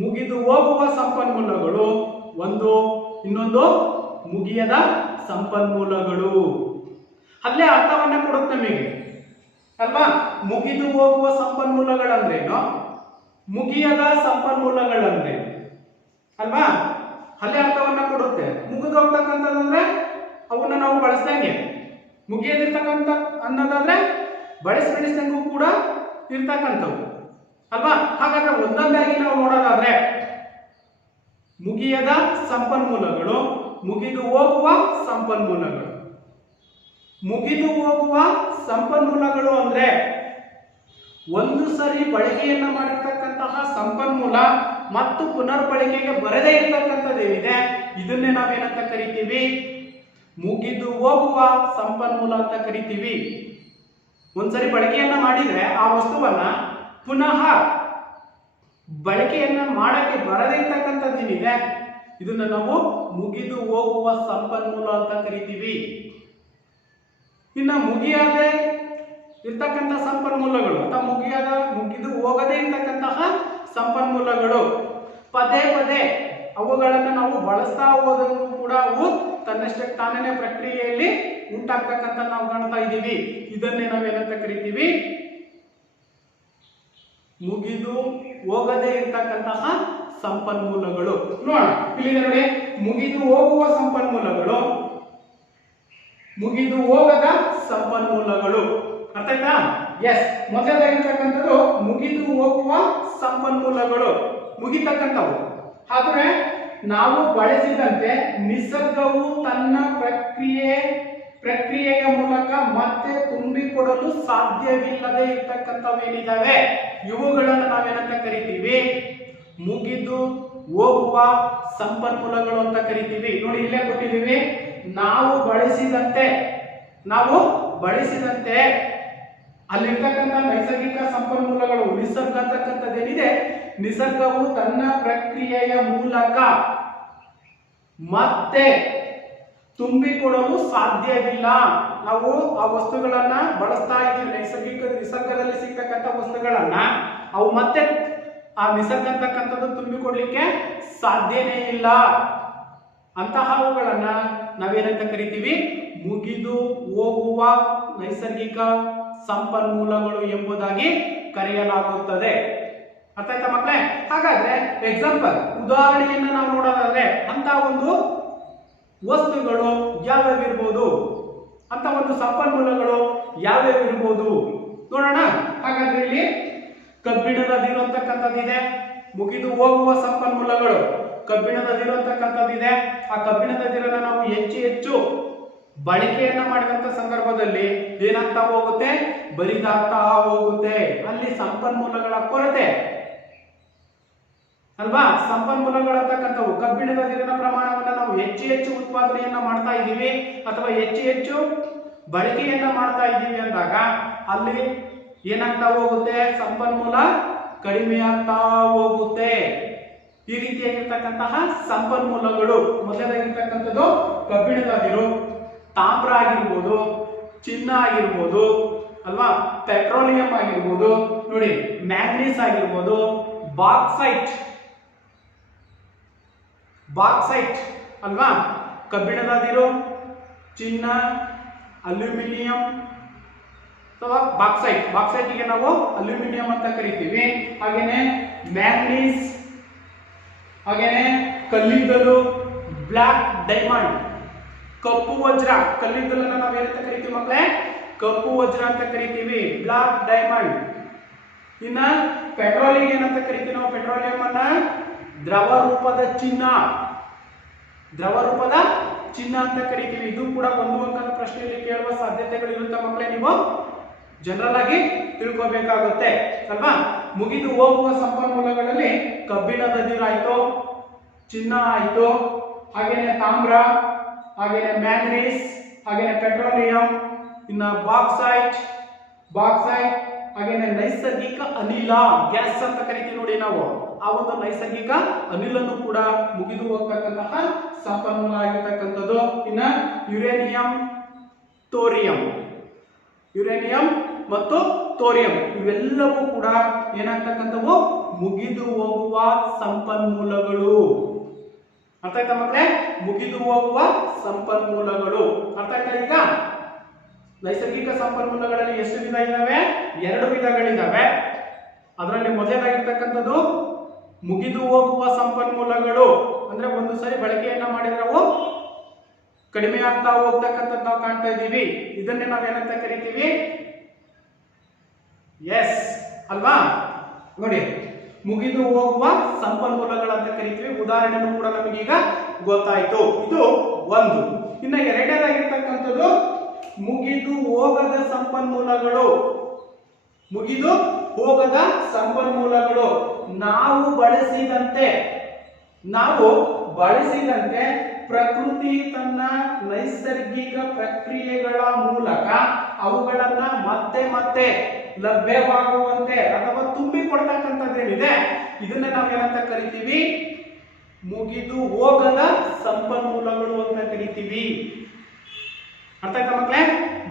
ಮುಗಿದು ಹೋಗುವ ಸಂಪನ್ಮೂಲಗಳು, ಇನ್ನೊಂದು ಮುಗಿಯದ ಸಂಪನ್ಮೂಲಗಳು. ಅಲ್ಲೇ ಅರ್ಥವನ್ನ ಕೊಡುತ್ತೆ ನಮಗೆ ಅಲ್ವಾ? ಮುಗಿದು ಹೋಗುವ ಸಂಪನ್ಮೂಲಗಳಂದ್ರೇನು, ಮುಗಿಯದ ಸಂಪನ್ಮೂಲಗಳಂದ್ರೆ ಅಲ್ವಾ? ಅಲ್ಲೇ ಅರ್ಥವನ್ನ ಕೊಡುತ್ತೆ. ಮುಗಿದು ಹೋಗ್ತಕ್ಕಂಥದ್ದಂದ್ರೆ ಅವನ್ನ ನಾವು ಬಳಸ್ದಂಗೆ, ಮುಗಿಯದಿರ್ತಕ್ಕಂಥ ಅನ್ನೋದಾದ್ರೆ ಬಳಸಿದಂಗೂ ಕೂಡ ಇರ್ತಕ್ಕಂಥವು ಅಲ್ವಾ? ಹಾಗಾದ್ರೆ ಒಂದೊಂದಾಗಿ ನಾವು ನೋಡೋದಾದ್ರೆ ಮುಗಿಯದ ಸಂಪನ್ಮೂಲಗಳು, ಮುಗಿದು ಹೋಗುವ ಸಂಪನ್ಮೂಲಗಳು. ಮುಗಿದು ಹೋಗುವ ಸಂಪನ್ಮೂಲಗಳು ಅಂದ್ರೆ ಒಂದು ಸರಿ ಬಳಕೆಯನ್ನ ಮಾಡಿರ್ತಕ್ಕಂತಹ ಸಂಪನ್ಮೂಲ ಮತ್ತು ಪುನರ್ ಬಳಕೆಗೆ ಬರದೇ ಇರ್ತಕ್ಕಂಥದ್ದೇನಿದೆ ಇದನ್ನೇ ನಾವೇನಂತ ಕರಿತೀವಿ? ಮುಗಿದು ಹೋಗುವ ಸಂಪನ್ಮೂಲ ಅಂತ ಕರಿತೀವಿ. ಒಂದ್ಸರಿ ಬಳಕೆಯನ್ನ ಮಾಡಿದ್ರೆ ಆ ಆ ವಸ್ತುವನ್ನ ಪುನಃ ಬಳಕೆಯನ್ನ ಮಾಡಕ್ಕೆ ಬರದೇ ಇರ್ತಕ್ಕಂಥದ್ದೇನಿದೆ ಇದನ್ನ ನಾವು ಮುಗಿದು ಹೋಗುವ ಸಂಪನ್ಮೂಲ ಅಂತ ಕರಿತೀವಿ. ಇನ್ನ ಮುಗಿಯದೆ ಇರ್ತಕ್ಕಂಥ ಸಂಪನ್ಮೂಲಗಳು ಅಥವಾ ಮುಗಿದು ಹೋಗದೇ ಇರ್ತಕ್ಕಂತಹ ಸಂಪನ್ಮೂಲಗಳು ಪದೇ ಪದೇ ಅವುಗಳನ್ನು ನಾವು ಬಳಸ್ತಾ ಹೋದರೂ ಕೂಡ ಅವು ತನ್ನಷ್ಟಕ್ಕೆ ತಾನೇ ಪ್ರಕ್ರಿಯೆಯಲ್ಲಿ ಉಂಟಾಗ್ತಕ್ಕಂಥ ನಾವು ಕಾಣ್ತಾ ಇದ್ದೀವಿ. ಇದನ್ನೇ ನಾವೇನಂತ ಕರಿತೀವಿ, ಮುಗಿದು ಹೋಗದೇ ಇರ್ತಕ್ಕಂತಹ ಸಂಪನ್ಮೂಲಗಳು. ನೋಡೋಣ ಇಲ್ಲಿ ನೋಡಿ, ಮುಗಿದು ಹೋಗುವ ಸಂಪನ್ಮೂಲಗಳು, ಮುಗಿದು ಹೋಗದ ಸಂಪನ್ಮೂಲಗಳು. ಅರ್ಥ ಆಯ್ತಾ? ಎಸ್, ಮೊದಲಾಗಿರ್ತಕ್ಕಂಥದ್ದು ಮುಗಿದು ಹೋಗುವ ಸಂಪನ್ಮೂಲಗಳು, ಮುಗಿತಕ್ಕಂಥವು. ಆದ್ರೆ ನಾವು ಬಳಸಿದಂತೆ ನಿಸರ್ಗವು ತನ್ನ ಪ್ರಕ್ರಿಯೆಯ ಮೂಲಕ ಮತ್ತೆ ತುಂಬಿಕೊಡಲು ಸಾಧ್ಯವಿಲ್ಲದೆ ಇರ್ತಕ್ಕಂಥವೇನಿದ್ದಾವೆ ಇವುಗಳನ್ನು ನಾವೇನಂತ ಕರಿತೀವಿ, ಮುಗಿದು ಹೋಗುವ ಸಂಪನ್ಮೂಲಗಳು ಅಂತ ಕರಿತೀವಿ. ನೋಡಿ ಇಲ್ಲೇ ಕೊಟ್ಟಿದ್ದೀವಿ, ನಾವು ಬಳಸಿದಂತೆ ಅಲ್ಲಿರ್ತಕ್ಕಂಥ ನೈಸರ್ಗಿಕ ಸಂಪನ್ಮೂಲಗಳು, ನಿಸರ್ಗ ಅಂತಕ್ಕಂಥದ್ದೇನಿದೆ, ನಿಸರ್ಗವು ತನ್ನ ಪ್ರಕ್ರಿಯೆಯ ಮೂಲಕ ಮತ್ತೆ ತುಂಬಿಕೊಡಲು ಸಾಧ್ಯವಿಲ್ಲ. ನಾವು ಆ ವಸ್ತುಗಳನ್ನ ಬಳಸ್ತಾ ಇದ್ದೀವಿ, ನಿಸರ್ಗದಲ್ಲಿ ಸಿಗ್ತಕ್ಕಂಥ ವಸ್ತುಗಳನ್ನ ಅವು ಮತ್ತೆ ಆ ನಿಸರ್ಗ ಅಂತಕ್ಕಂಥದ್ದು ತುಂಬಿಕೊಡ್ಲಿಕ್ಕೆ ಸಾಧ್ಯನೇ ಇಲ್ಲ. ಅಂತಹವುಗಳನ್ನ ನಾವೇನಂತ ಕರಿತೀವಿ, ಮುಗಿದು ಹೋಗುವ ನೈಸರ್ಗಿಕ ಸಂಪನ್ಮೂಲಗಳು ಎಂಬುದಾಗಿ ಕರೆಯಲಾಗುತ್ತದೆ. ಅರ್ಥ ಆಯ್ತಾ ಮಕ್ಕಳೇ? ಹಾಗಾದ್ರೆ ಎಕ್ಸಾಂಪಲ್, ಉದಾಹರಣೆಯನ್ನ ನಾವು ನೋಡೋದಾದ್ರೆ ಅಂತ ಒಂದು ವಸ್ತುಗಳು ಯಾವ್ಯಾವ ಇರ್ಬೋದು, ಅಂತ ಒಂದು ಸಂಪನ್ಮೂಲಗಳು ಯಾವ್ಯಾವ ಇರ್ಬೋದು ನೋಡೋಣ. ಹಾಗಾದ್ರೆ ಇಲ್ಲಿ ಕಬ್ಬಿಣದದಿರುವಂತಕ್ಕಂಥದ್ದಿದೆ, ಮುಗಿದು ಹೋಗುವ ಸಂಪನ್ಮೂಲಗಳು ಕಬ್ಬಿಣದದಿರುವಂತಕ್ಕಂಥದ್ದಿದೆ. ಆ ಕಬ್ಬಿಣದದಿರನ್ನ ನಾವು ಹೆಚ್ಚು ಬಳಕೆಯನ್ನ ಮಾಡಿದಂತ ಸಂದರ್ಭದಲ್ಲಿ ಏನಾಗ್ತಾ ಹೋಗುತ್ತೆ, ಬರಿದಾಗ್ತಾ ಹೋಗುತ್ತೆ. ಅಲ್ಲಿ ಸಂಪನ್ಮೂಲಗಳ ಕೊರತೆ ಅಲ್ವಾ? ಸಂಪನ್ಮೂಲಗಳಂತಕ್ಕಂಥವು ಕಬ್ಬಿಣದ ನೀರಿನ ಪ್ರಮಾಣವನ್ನು ನಾವು ಹೆಚ್ಚು ಉತ್ಪಾದನೆಯನ್ನ ಮಾಡ್ತಾ ಇದ್ದೀವಿ ಅಥವಾ ಹೆಚ್ಚು ಬಳಕೆಯನ್ನ ಮಾಡ್ತಾ ಇದ್ದೀವಿ ಅಂದಾಗ ಅಲ್ಲಿ ಏನಾಗ್ತಾ ಹೋಗುತ್ತೆ, ಸಂಪನ್ಮೂಲ ಕಡಿಮೆ ಆಗ್ತಾ ಹೋಗುತ್ತೆ. ಈ ರೀತಿಯಾಗಿರ್ತಕ್ಕಂತಹ ಸಂಪನ್ಮೂಲಗಳು ಮೊದಲಾಗಿರ್ತಕ್ಕಂಥದ್ದು ಕಬ್ಬಿಣದ ನೀರು, ತಾಮ್ರ ಆಗಿರ್ಬೋದು, ಚಿನ್ನ ಆಗಿರ್ಬೋದು ಅಲ್ವಾ, ಪೆಟ್ರೋಲಿಯಂ ಆಗಿರ್ಬೋದು, ನೋಡಿ ಮ್ಯಾಂಗನೀಸ್ ಆಗಿರ್ಬೋದು, ಬಾಕ್ಸೈಟ್ ಅಲ್ವಾ, ಕಬ್ಬಿಣದ ನೀರು, ಚಿನ್ನ, ಅಲ್ಯೂಮಿನಿಯಂ ಅಥವಾ ಬಾಕ್ಸೈಟ್ಗೆ ನಾವು ಅಲ್ಯೂಮಿನಿಯಂ ಅಂತ ಕರಿತೀವಿ. ಹಾಗೇನೆ ಮ್ಯಾಂಗನೀಸ್, ಹಾಗೇನೆ ಕಲ್ಲಿದ್ದಲು, ಬ್ಲಾಕ್ ಡೈಮಂಡ್, ಕಪ್ಪು ವಜ್ರ. ಕಲ್ಲಿದ್ದಲನ್ನ ನಾವೇನಂತ ಕರಿತೀವಿ ಮಕ್ಕಳೇ, ಕಪ್ಪು ವಜ್ರ ಅಂತ ಕರಿತೀವಿ, ಬ್ಲಾಕ್ ಡೈಮಂಡ್. ಇನ್ನ ಪೆಟ್ರೋಲಿಯಂ ಏನಂತ ಕರಿತೀವಿ ನಾವು, ಪೆಟ್ರೋಲಿಯಂ ಅನ್ನ ದ್ರವ ರೂಪದ ಚಿನ್ನ ಅಂತ ಕರಿತೀವಿ. ಇದು ಕೂಡ ಒಂದು ಅಂಕದ ಪ್ರಶ್ನೆಯಲ್ಲಿ ಕೇಳುವ ಸಾಧ್ಯತೆಗಳು ಇರುತ್ತೆ ಮಕ್ಕಳೇ, ನೀವು ಜನರಲ್ ಆಗಿ ತಿಳ್ಕೋಬೇಕಾಗುತ್ತೆ ಅಲ್ವಾ. ಮುಗಿದು ಹೋಗುವ ಸಂಪನ್ಮೂಲಗಳಲ್ಲಿ ಕಬ್ಬಿಣದ ನೀರಾಯ್ತು, ಚಿನ್ನ ಆಯ್ತು, ಹಾಗೇನೆ ತಾಮ್ರ, ಹಾಗೇನೆ ಮ್ಯಾಂಗನೀಸ್, ಹಾಗೇನೆ ಪೆಟ್ರೋಲಿಯಂ, ಇನ್ನ ಬಾಕ್ಸೈಟ್, ಹಾಗೇನೆ ನೈಸರ್ಗಿಕ ಅನಿಲ, ಗ್ಯಾಸ್ ಅಂತ ಕರಿತೀವಿ ನೋಡಿ ನಾವು, ಆ ಒಂದು ನೈಸರ್ಗಿಕ ಅನಿಲನ್ನು ಕೂಡ ಮುಗಿದು ಹೋಗ್ತಕ್ಕಂತಹ ಸಂಪನ್ಮೂಲ ಆಗಿರ್ತಕ್ಕಂಥದ್ದು. ಇನ್ನ ಯುರೇನಿಯಂ ಮತ್ತು ಥೋರಿಯಂ ಇವೆಲ್ಲವೂ ಕೂಡ ಏನಾಗ್ತಕ್ಕಂಥವು, ಮುಗಿದು ಹೋಗುವ ಸಂಪನ್ಮೂಲಗಳು. ಅರ್ಥ ಆಯ್ತಾ ಮಕ್ಕಳೇ? ಮುಗಿದು ಹೋಗುವ ಸಂಪನ್ಮೂಲಗಳು ಅರ್ಥ ಆಯ್ತಾ? ಈಗ ನೈಸರ್ಗಿಕ ಸಂಪನ್ಮೂಲಗಳಲ್ಲಿ ಎಷ್ಟು ವಿಧ ಇದಾವೆ? 2 ವಿಧಗಳಿದಾವೆ. ಅದರಲ್ಲಿ ಮೊದಲನೇದಾಗಿರ್ತಕ್ಕಂಥದ್ದು ಮುಗಿದು ಹೋಗುವ ಸಂಪನ್ಮೂಲಗಳು, ಅಂದ್ರೆ ಒಂದು ಸರಿ ಬಳಕೆಯನ್ನ ಮಾಡಿದ್ರೆ ಅವು ಕಡಿಮೆ ಆಗ್ತಾ ಹೋಗ್ತಕ್ಕಂಥದ್ದು ನಾವು ಕಾಣ್ತಾ ಇದ್ದೀವಿ. ಇದನ್ನೇ ನಾವೇನಂತ ಕರಿತೀವಿ, ಎಸ್ ಅಲ್ವಾ. ನೋಡಿ ಮುಗಿದು ಹೋಗುವ ಸಂಪನ್ಮೂಲಗಳಂತ ಕರಿತೀವಿ. ಉದಾಹರಣೆನೂ ಕೂಡ ನಮಗೀಗ ಗೊತ್ತಾಯ್ತು. ಇದು ಒಂದು. ಇನ್ನು ಎರಡನೇದಾಗಿರ್ತಕ್ಕಂಥದ್ದು ಮುಗಿದು ಹೋಗದ ಸಂಪನ್ಮೂಲಗಳು. ನಾವು ಬಳಸಿದಂತೆ ಪ್ರಕೃತಿ ತನ್ನ ನೈಸರ್ಗಿಕ ಪ್ರಕ್ರಿಯೆಗಳ ಮೂಲಕ ಅವುಗಳನ್ನ ಮತ್ತೆ ಲಭ್ಯವಾಗುವಂತೆ ಅಥವಾ ತುಂಬಿ ಕೊಡ್ತಕ್ಕಂಥದ್ದೇನಿದೆ ಇದನ್ನ ನಾವೇನಂತ ಕರಿತೀವಿ, ಮುಗಿದು ಹೋಗದ ಸಂಪನ್ಮೂಲಗಳು ಅಂತ ಕರಿತೀವಿ. ಅರ್ಥ ಆಯ್ತಾ ಮಕ್ಕಳೇ?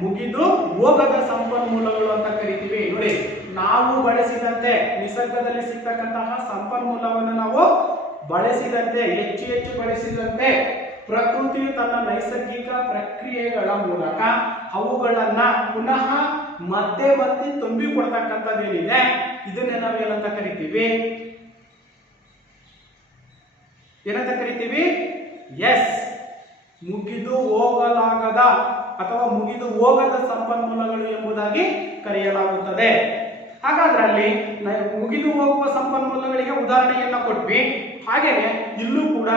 ಮುಗಿದು ಹೋಗದ ಸಂಪನ್ಮೂಲಗಳು ಅಂತ ಕರಿತೀವಿ. ನೋಡಿ, ನಾವು ಬಳಸಿದಂತೆ ನಿಸರ್ಗದಲ್ಲಿ ಸಿಗ್ತಕ್ಕಂತಹ ಸಂಪನ್ಮೂಲವನ್ನು ನಾವು ಬಳಸಿದಂತೆ, ಹೆಚ್ಚು ಹೆಚ್ಚು ಬಳಸಿದಂತೆ, ಪ್ರಕೃತಿಯು ತನ್ನ ನೈಸರ್ಗಿಕ ಪ್ರಕ್ರಿಯೆಗಳ ಮೂಲಕ ಅವುಗಳನ್ನ ಪುನಃ ಮತ್ತೆ ಮತ್ತೆ ತುಂಬಿ ಕೊಡ್ತಕ್ಕಂಥದ್ದೇನಿದೆ ಇದನ್ನೇ ನಾವು ಏನಂತ ಕರಿತೀವಿ, ಏನಂತ ಕರಿತೀವಿ? ಎಸ್, ಮುಗಿದು ಹೋಗಲಾಗದ ಅಥವಾ ಮುಗಿದು ಹೋಗದ ಸಂಪನ್ಮೂಲಗಳು ಎಂಬುದಾಗಿ ಕರೆಯಲಾಗುತ್ತದೆ. ಹಾಗಾದ್ರೆ ಅಲ್ಲಿ ಮುಗಿದು ಹೋಗುವ ಸಂಪನ್ಮೂಲಗಳಿಗೆ ಉದಾಹರಣೆಯನ್ನ ಕೊಟ್ವಿ. ಹಾಗೇನೆ ಇಲ್ಲೂ ಕೂಡ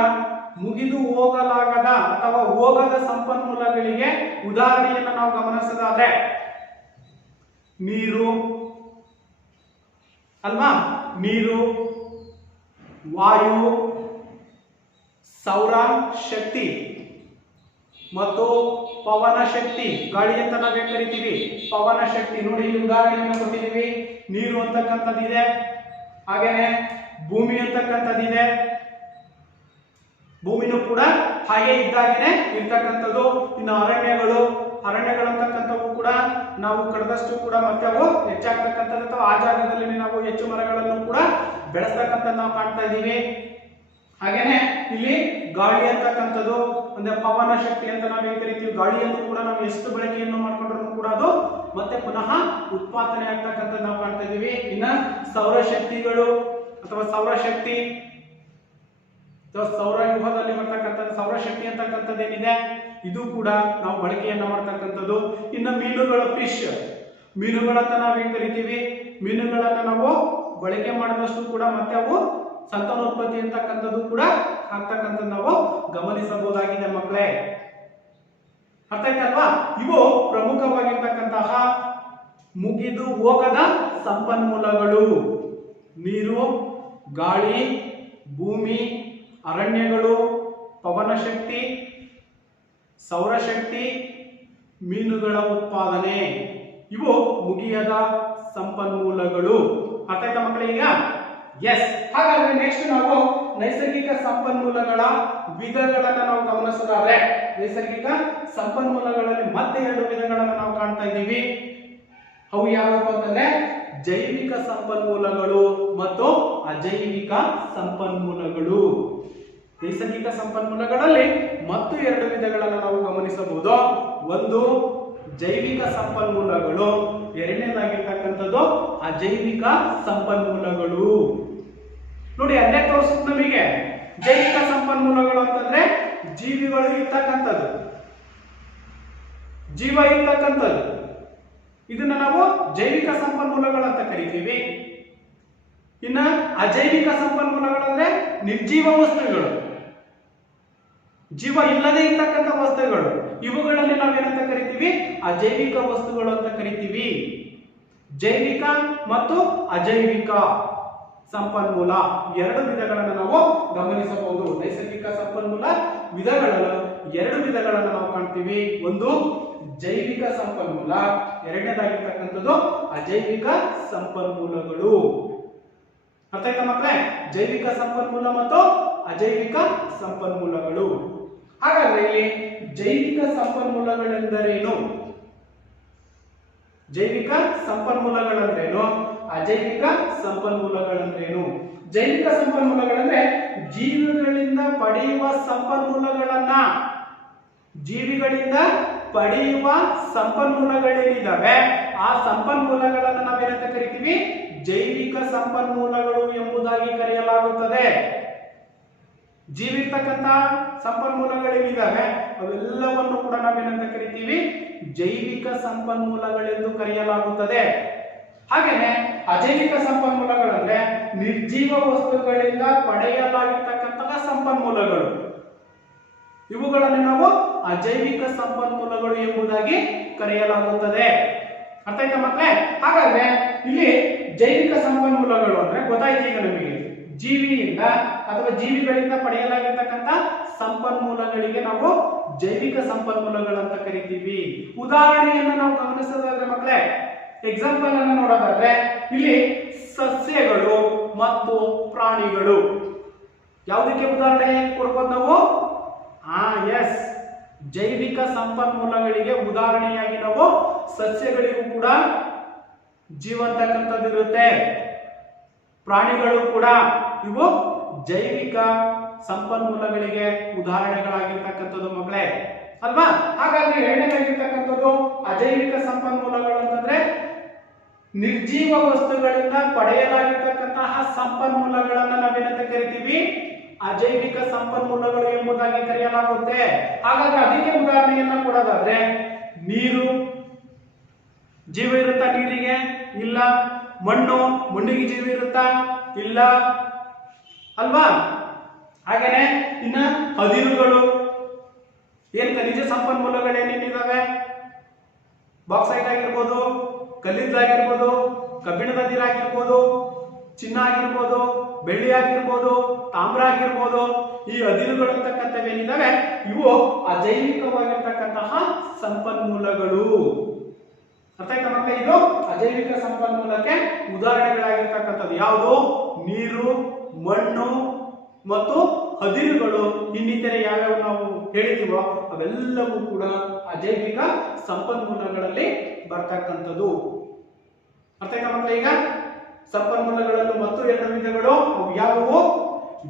ಮುಗಿದು ಹೋಗಲಾಗದ ಅಥವಾ ಹೋಗದ ಸಂಪನ್ಮೂಲಗಳಿಗೆ ಉದಾಹರಣೆಯನ್ನ ನಾವು ಗಮನಿಸೋದಾದ್ರೆ ನೀರು ಅಲ್ವಾ, ನೀರು, ವಾಯು, ಸೌರ ಶಕ್ತಿ ಮತ್ತು ಪವನ ಶಕ್ತಿ, ಗಾಳಿ ಅಂತ ನಾವೇ ಕರಿತೀವಿ. ಪವನ ಶಕ್ತಿ ನೋಡಿ, ಇಲ್ಲಿ ಉದಾಹರಣೆಯನ್ನು ಕೊಟ್ಟಿದ್ದೀವಿ. ನೀರು ಅಂತಕ್ಕಂಥದ್ದಿದೆ, ಹಾಗೇನೆ ಭೂಮಿ ಅಂತಕ್ಕಂಥದ್ದಿದೆ. ಭೂಮಿನೂ ಕೂಡ ಹಾಗೆ ಇದ್ದಾಗೇನೆ ಇರ್ತಕ್ಕಂಥದ್ದು. ಇನ್ನು ಅರಣ್ಯಗಳಂತಕ್ಕಂಥವು ಕೂಡ ನಾವು ಕಳೆದಷ್ಟು ಕೂಡ ಮತ್ತೆ ಅವು ಹೆಚ್ಚಾಗ್ತಕ್ಕಂಥದ್ದು ಅಥವಾ ಆ ಜಾಗದಲ್ಲಿ ನಾವು ಹೆಚ್ಚು ಮರಗಳನ್ನು ಕೂಡ ಬೆಳೆಸ್ತಕ್ಕಂಥದ್ದು ನಾವು ಕಾಣ್ತಾ ಇದ್ದೀವಿ. ಹಾಗೇನೆ ಇಲ್ಲಿ ಗಾಳಿ ಅಂತಕ್ಕಂಥದ್ದು ಅಂದ್ರೆ ಪವನ ಶಕ್ತಿ ಅಂತ ನಾವೇನ್ ಕರಿತೀವಿ. ಗಾಳಿಯನ್ನು ಕೂಡ ನಾವು ಎಷ್ಟು ಬಳಕೆಯನ್ನು ಮಾಡ್ಕೊಂಡ್ರು ಕೂಡ ಅದು ಮತ್ತೆ ಪುನಃ ಉತ್ಪಾದನೆ ಆಗ್ತಕ್ಕಂಥದ್ದು ನಾವು ಕಾಣ್ತಾ ಇದೀವಿ. ಇನ್ನ ಸೌರಶಕ್ತಿಗಳು ಅಥವಾ ಸೌರಶಕ್ತಿ ಸೌರವ್ಯೂಹದಲ್ಲಿ ಬರ್ತಕ್ಕಂಥ ಸೌರಶಕ್ತಿ ಅಂತಕ್ಕಂಥದ್ದು ಏನಿದೆ ಇದು ಕೂಡ ನಾವು ಬಳಕೆಯನ್ನ ಮಾಡ್ತಕ್ಕಂಥದ್ದು. ಇನ್ನು ಮೀನುಗಳು, ಫಿಶ್, ಮೀನುಗಳಂತ ನಾವೇನ್ ಕರಿತೀವಿ. ಮೀನುಗಳನ್ನ ನಾವು ಬಳಕೆ ಮಾಡಿದಷ್ಟು ಕೂಡ ಮತ್ತೆ ಅವು ಸಂತಾನೋತ್ಪತ್ತಿ ಅಂತಕ್ಕಂಥದ್ದು ಕೂಡ ಆಗ್ತಕ್ಕಂಥದ್ದು ನಾವು ಗಮನಿಸಬಹುದಾಗಿದೆ ಮಕ್ಕಳೇ. ಅರ್ಥ ಆಯ್ತಲ್ವಾ? ಇವು ಪ್ರಮುಖವಾಗಿರ್ತಕ್ಕಂತಹ ಮುಗಿದು ಹೋಗದ ಸಂಪನ್ಮೂಲಗಳು. ನೀರು, ಗಾಳಿ, ಭೂಮಿ, ಅರಣ್ಯಗಳು, ಪವನ ಶಕ್ತಿ, ಸೌರಶಕ್ತಿ, ಮೀನುಗಳ ಉತ್ಪಾದನೆ, ಇವು ಮುಗಿಯದ ಸಂಪನ್ಮೂಲಗಳು. ಅರ್ಥ ಆಯ್ತಾ ಮಕ್ಕಳೇ? ಈಗ ಎಸ್. ಹಾಗಾದ್ರೆ ನೆಕ್ಸ್ಟ್ ನಾವು ನೈಸರ್ಗಿಕ ಸಂಪನ್ಮೂಲಗಳ ವಿಧಗಳನ್ನ ನಾವು ಗಮನಿಸೋದಾದ್ರೆ ನೈಸರ್ಗಿಕ ಸಂಪನ್ಮೂಲಗಳಲ್ಲಿ ಮತ್ತೆ 2 ವಿಧಗಳನ್ನ ನಾವು ಕಾಣ್ತಾ ಇದ್ದೀವಿ. ಅವು ಯಾವ್ಯಾವ ಅಂತಂದ್ರೆ ಜೈವಿಕ ಸಂಪನ್ಮೂಲಗಳು ಮತ್ತು ಅಜೈವಿಕ ಸಂಪನ್ಮೂಲಗಳು. ನೈಸರ್ಗಿಕ ಸಂಪನ್ಮೂಲಗಳಲ್ಲಿ ಮತ್ತು 2 ವಿಧಗಳನ್ನು ನಾವು ಗಮನಿಸಬಹುದು. ಒಂದು ಜೈವಿಕ ಸಂಪನ್ಮೂಲಗಳು, ಎರಡನೇದಾಗಿರ್ತಕ್ಕಂಥದ್ದು ಅಜೈವಿಕ ಸಂಪನ್ಮೂಲಗಳು. ನೋಡಿ, ಅಲ್ಲೇ ತೋರಿಸುತ್ತೆ ನಮಗೆ. ಜೈವಿಕ ಸಂಪನ್ಮೂಲಗಳು ಅಂತಂದ್ರೆ ಜೀವಿಗಳು ಇರ್ತಕ್ಕಂಥದ್ದು, ಜೀವ ಇರ್ತಕ್ಕಂಥದ್ದು, ಇದನ್ನ ನಾವು ಜೈವಿಕ ಸಂಪನ್ಮೂಲಗಳು ಅಂತ ಕರಿತೀವಿ. ಇನ್ನ ಅಜೈವಿಕ ಸಂಪನ್ಮೂಲಗಳು ಅಂದ್ರೆ ನಿರ್ಜೀವ ವಸ್ತುಗಳು, ಜೀವ ಇಲ್ಲದೆ ಇರ್ತಕ್ಕಂಥ ವಸ್ತುಗಳು. ಇವುಗಳಲ್ಲಿ ನಾವೇನಂತ ಕರಿತೀವಿ? ಅಜೈವಿಕ ವಸ್ತುಗಳು ಅಂತ ಕರಿತೀವಿ. ಜೈವಿಕ ಮತ್ತು ಅಜೈವಿಕ ಸಂಪನ್ಮೂಲ 2 ವಿಧಗಳನ್ನು ನಾವು ಗಮನಿಸಬಹುದು. ನೈಸರ್ಗಿಕ ಸಂಪನ್ಮೂಲ ವಿಧಗಳನ್ನು 2 ವಿಧಗಳನ್ನು ನಾವು ಕಾಣ್ತೀವಿ. ಒಂದು ಜೈವಿಕ ಸಂಪನ್ಮೂಲ, ಎರಡನೇದಾಗಿರ್ತಕ್ಕಂಥದ್ದು ಅಜೈವಿಕ ಸಂಪನ್ಮೂಲಗಳು. ಅರ್ಥ ಆಯ್ತಾ ಮಕ್ಕಳೇ? ಜೈವಿಕ ಸಂಪನ್ಮೂಲ ಮತ್ತು ಅಜೈವಿಕ ಸಂಪನ್ಮೂಲಗಳು. ಹಾಗಾದ್ರೆ ಇಲ್ಲಿ ಜೈವಿಕ ಸಂಪನ್ಮೂಲಗಳೆಂದರೇನು, ಜೈವಿಕ ಸಂಪನ್ಮೂಲಗಳಂದ್ರೇನು, ಅಜೈವಿಕ ಸಂಪನ್ಮೂಲಗಳಂದ್ರೇನು? ಜೈವಿಕ ಸಂಪನ್ಮೂಲಗಳಂದ್ರೆ ಜೀವಿಗಳಿಂದ ಪಡೆಯುವ ಸಂಪನ್ಮೂಲಗಳನ್ನ, ಜೀವಿಗಳಿಂದ ಪಡೆಯುವ ಸಂಪನ್ಮೂಲಗಳೇನಿದಾವೆ ಆ ಸಂಪನ್ಮೂಲಗಳನ್ನು ನಾವೇನಂತ ಕರಿತೀವಿ? ಜೈವಿಕ ಸಂಪನ್ಮೂಲಗಳು ಎಂಬುದಾಗಿ ಕರೆಯಲಾಗುತ್ತದೆ. ಜೀವಿರ್ತಕ್ಕಂಥ ಸಂಪನ್ಮೂಲಗಳೇನಿದಾವೆ ಅವೆಲ್ಲವನ್ನು ಕೂಡ ನಾವೇನಂತ ಕರಿತೀವಿ? ಜೈವಿಕ ಸಂಪನ್ಮೂಲಗಳೆಂದು ಕರೆಯಲಾಗುತ್ತದೆ. ಹಾಗೇನೆ ಅಜೈವಿಕ ಸಂಪನ್ಮೂಲಗಳಂದ್ರೆ ನಿರ್ಜೀವ ವಸ್ತುಗಳಿಂದ ಪಡೆಯಲಾಗಿರ್ತಕ್ಕಂತಹ ಸಂಪನ್ಮೂಲಗಳು, ಇವುಗಳನ್ನು ನಾವು ಅಜೈವಿಕ ಸಂಪನ್ಮೂಲಗಳು ಎಂಬುದಾಗಿ ಕರೆಯಲಾಗುತ್ತದೆ. ಅರ್ಥ ಆಯ್ತಾ ಮಕ್ಕಳೇ? ಹಾಗಾದ್ರೆ ಇಲ್ಲಿ ಜೈವಿಕ ಸಂಪನ್ಮೂಲಗಳು ಅಂದ್ರೆ ಗೊತ್ತಾಯ್ತು ಈಗ ನಮಗೆ. ಜೀವಿಯಿಂದ ಅಥವಾ ಜೀವಿಗಳಿಂದ ಪಡೆಯಲಾಗಿರ್ತಕ್ಕಂಥ ಸಂಪನ್ಮೂಲಗಳಿಗೆ ನಾವು ಜೈವಿಕ ಸಂಪನ್ಮೂಲಗಳಂತ ಕರಿತೀವಿ. ಉದಾಹರಣೆಯನ್ನು ನಾವು ಗಮನಿಸೋದಾದ್ರೆ ಮಕ್ಕಳೇ, ಎಕ್ಸಾಂಪಲ್ ಅನ್ನು ನೋಡೋದಾದ್ರೆ ಇಲ್ಲಿ ಸಸ್ಯಗಳು ಮತ್ತು ಪ್ರಾಣಿಗಳು ಯಾವುದಕ್ಕೆ ಉದಾಹರಣೆ ಕೊಡ್ಬೋದು ನಾವು? ಎಸ್, ಜೈವಿಕ ಸಂಪನ್ಮೂಲಗಳಿಗೆ ಉದಾಹರಣೆಯಾಗಿ ನಾವು ಸಸ್ಯಗಳಿಗೂ ಕೂಡ ಜೀವಂತಕ್ಕಂಥದ್ದು ಇರುತ್ತೆ, ಪ್ರಾಣಿಗಳು ಕೂಡ ಇವು ಜೈವಿಕ ಸಂಪನ್ಮೂಲಗಳಿಗೆ ಉದಾಹರಣೆಗಳಾಗಿರ್ತಕ್ಕಂಥದ್ದು ಮಕ್ಕಳೇ ಅಲ್ವಾ? ಹಾಗಾಗಿ ಎರಡನೇದಾಗಿರ್ತಕ್ಕಂಥದ್ದು ಅಜೈವಿಕ ಸಂಪನ್ಮೂಲಗಳು ಅಂತಂದ್ರೆ ನಿರ್ಜೀವ ವಸ್ತುಗಳಿಂದ ಪಡೆಯಲಾಗಿರ್ತಕ್ಕಂತಹ ಸಂಪನ್ಮೂಲಗಳನ್ನ ನಾವೇನಂತ ಕರಿತೀವಿ? ಅಜೈವಿಕ ಸಂಪನ್ಮೂಲಗಳು ಎಂಬುದಾಗಿ ಕರೆಯಲಾಗುತ್ತೆ. ಹಾಗಾದ್ರೆ ಅದಕ್ಕೆ ಉದಾಹರಣೆಯನ್ನ ಕೊಡೋದಾದ್ರೆ ನೀರು, ಜೀವ ಇರುತ್ತಾ ನೀರಿಗೆ? ಇಲ್ಲ. ಮಣ್ಣಿಗೆ ಜೀವ ಇರುತ್ತಾ? ಇಲ್ಲ ಅಲ್ವಾ? ಹಾಗೇನೆ ಇನ್ನ ಅದಿರುಗಳು, ಏನ್ ಖನಿಜ ಸಂಪನ್ಮೂಲಗಳು ಏನೇನಿದಾವೆ? ಬಾಕ್ಸೈಟ್ ಆಗಿರ್ಬೋದು, ಕಲ್ಲಿದ್ದಾಗಿರ್ಬೋದು, ಕಬ್ಬಿಣದ ಅದಿರಾಗಿರ್ಬೋದು, ಚಿನ್ನ ಆಗಿರ್ಬೋದು, ಬೆಳ್ಳಿ ಆಗಿರ್ಬೋದು, ತಾಮ್ರ ಆಗಿರ್ಬೋದು, ಈ ಅದಿರುಗಳು ಅಂತಕ್ಕಂಥವೇನಿದಾವೆ ಇವು ಅಜೈವಿಕವಾಗಿರ್ತಕ್ಕಂತಹ ಸಂಪನ್ಮೂಲಗಳು. ಅರ್ಥ ಆಯ್ತಾ ಮಕ್ಕಳೇ? ಇದು ಅಜೈವಿಕ ಸಂಪನ್ಮೂಲಕ್ಕೆ ಉದಾಹರಣೆಗಳಾಗಿರ್ತಕ್ಕಂಥದ್ದು ಯಾವುದು? ನೀರು, ಮಣ್ಣು ಮತ್ತು ಅದಿರುಗಳು. ಇನ್ನಿತರೆ ಯಾವ್ಯಾವ ನಾವು ಹೇಳಿದೀವೋ ಅವೆಲ್ಲವೂ ಕೂಡ ಅಜೈವಿಕ ಸಂಪನ್ಮೂಲಗಳಲ್ಲಿ ಬರ್ತಕ್ಕಂಥದ್ದು. ಅರ್ಥ ಆಯ್ತಾ ಮಕ್ಕಳೇ? ಈಗ ಸಂಪನ್ಮೂಲಗಳಲ್ಲೂ ಮತ್ತು ಎರಡು ವಿಧಗಳು ಯಾವುವು?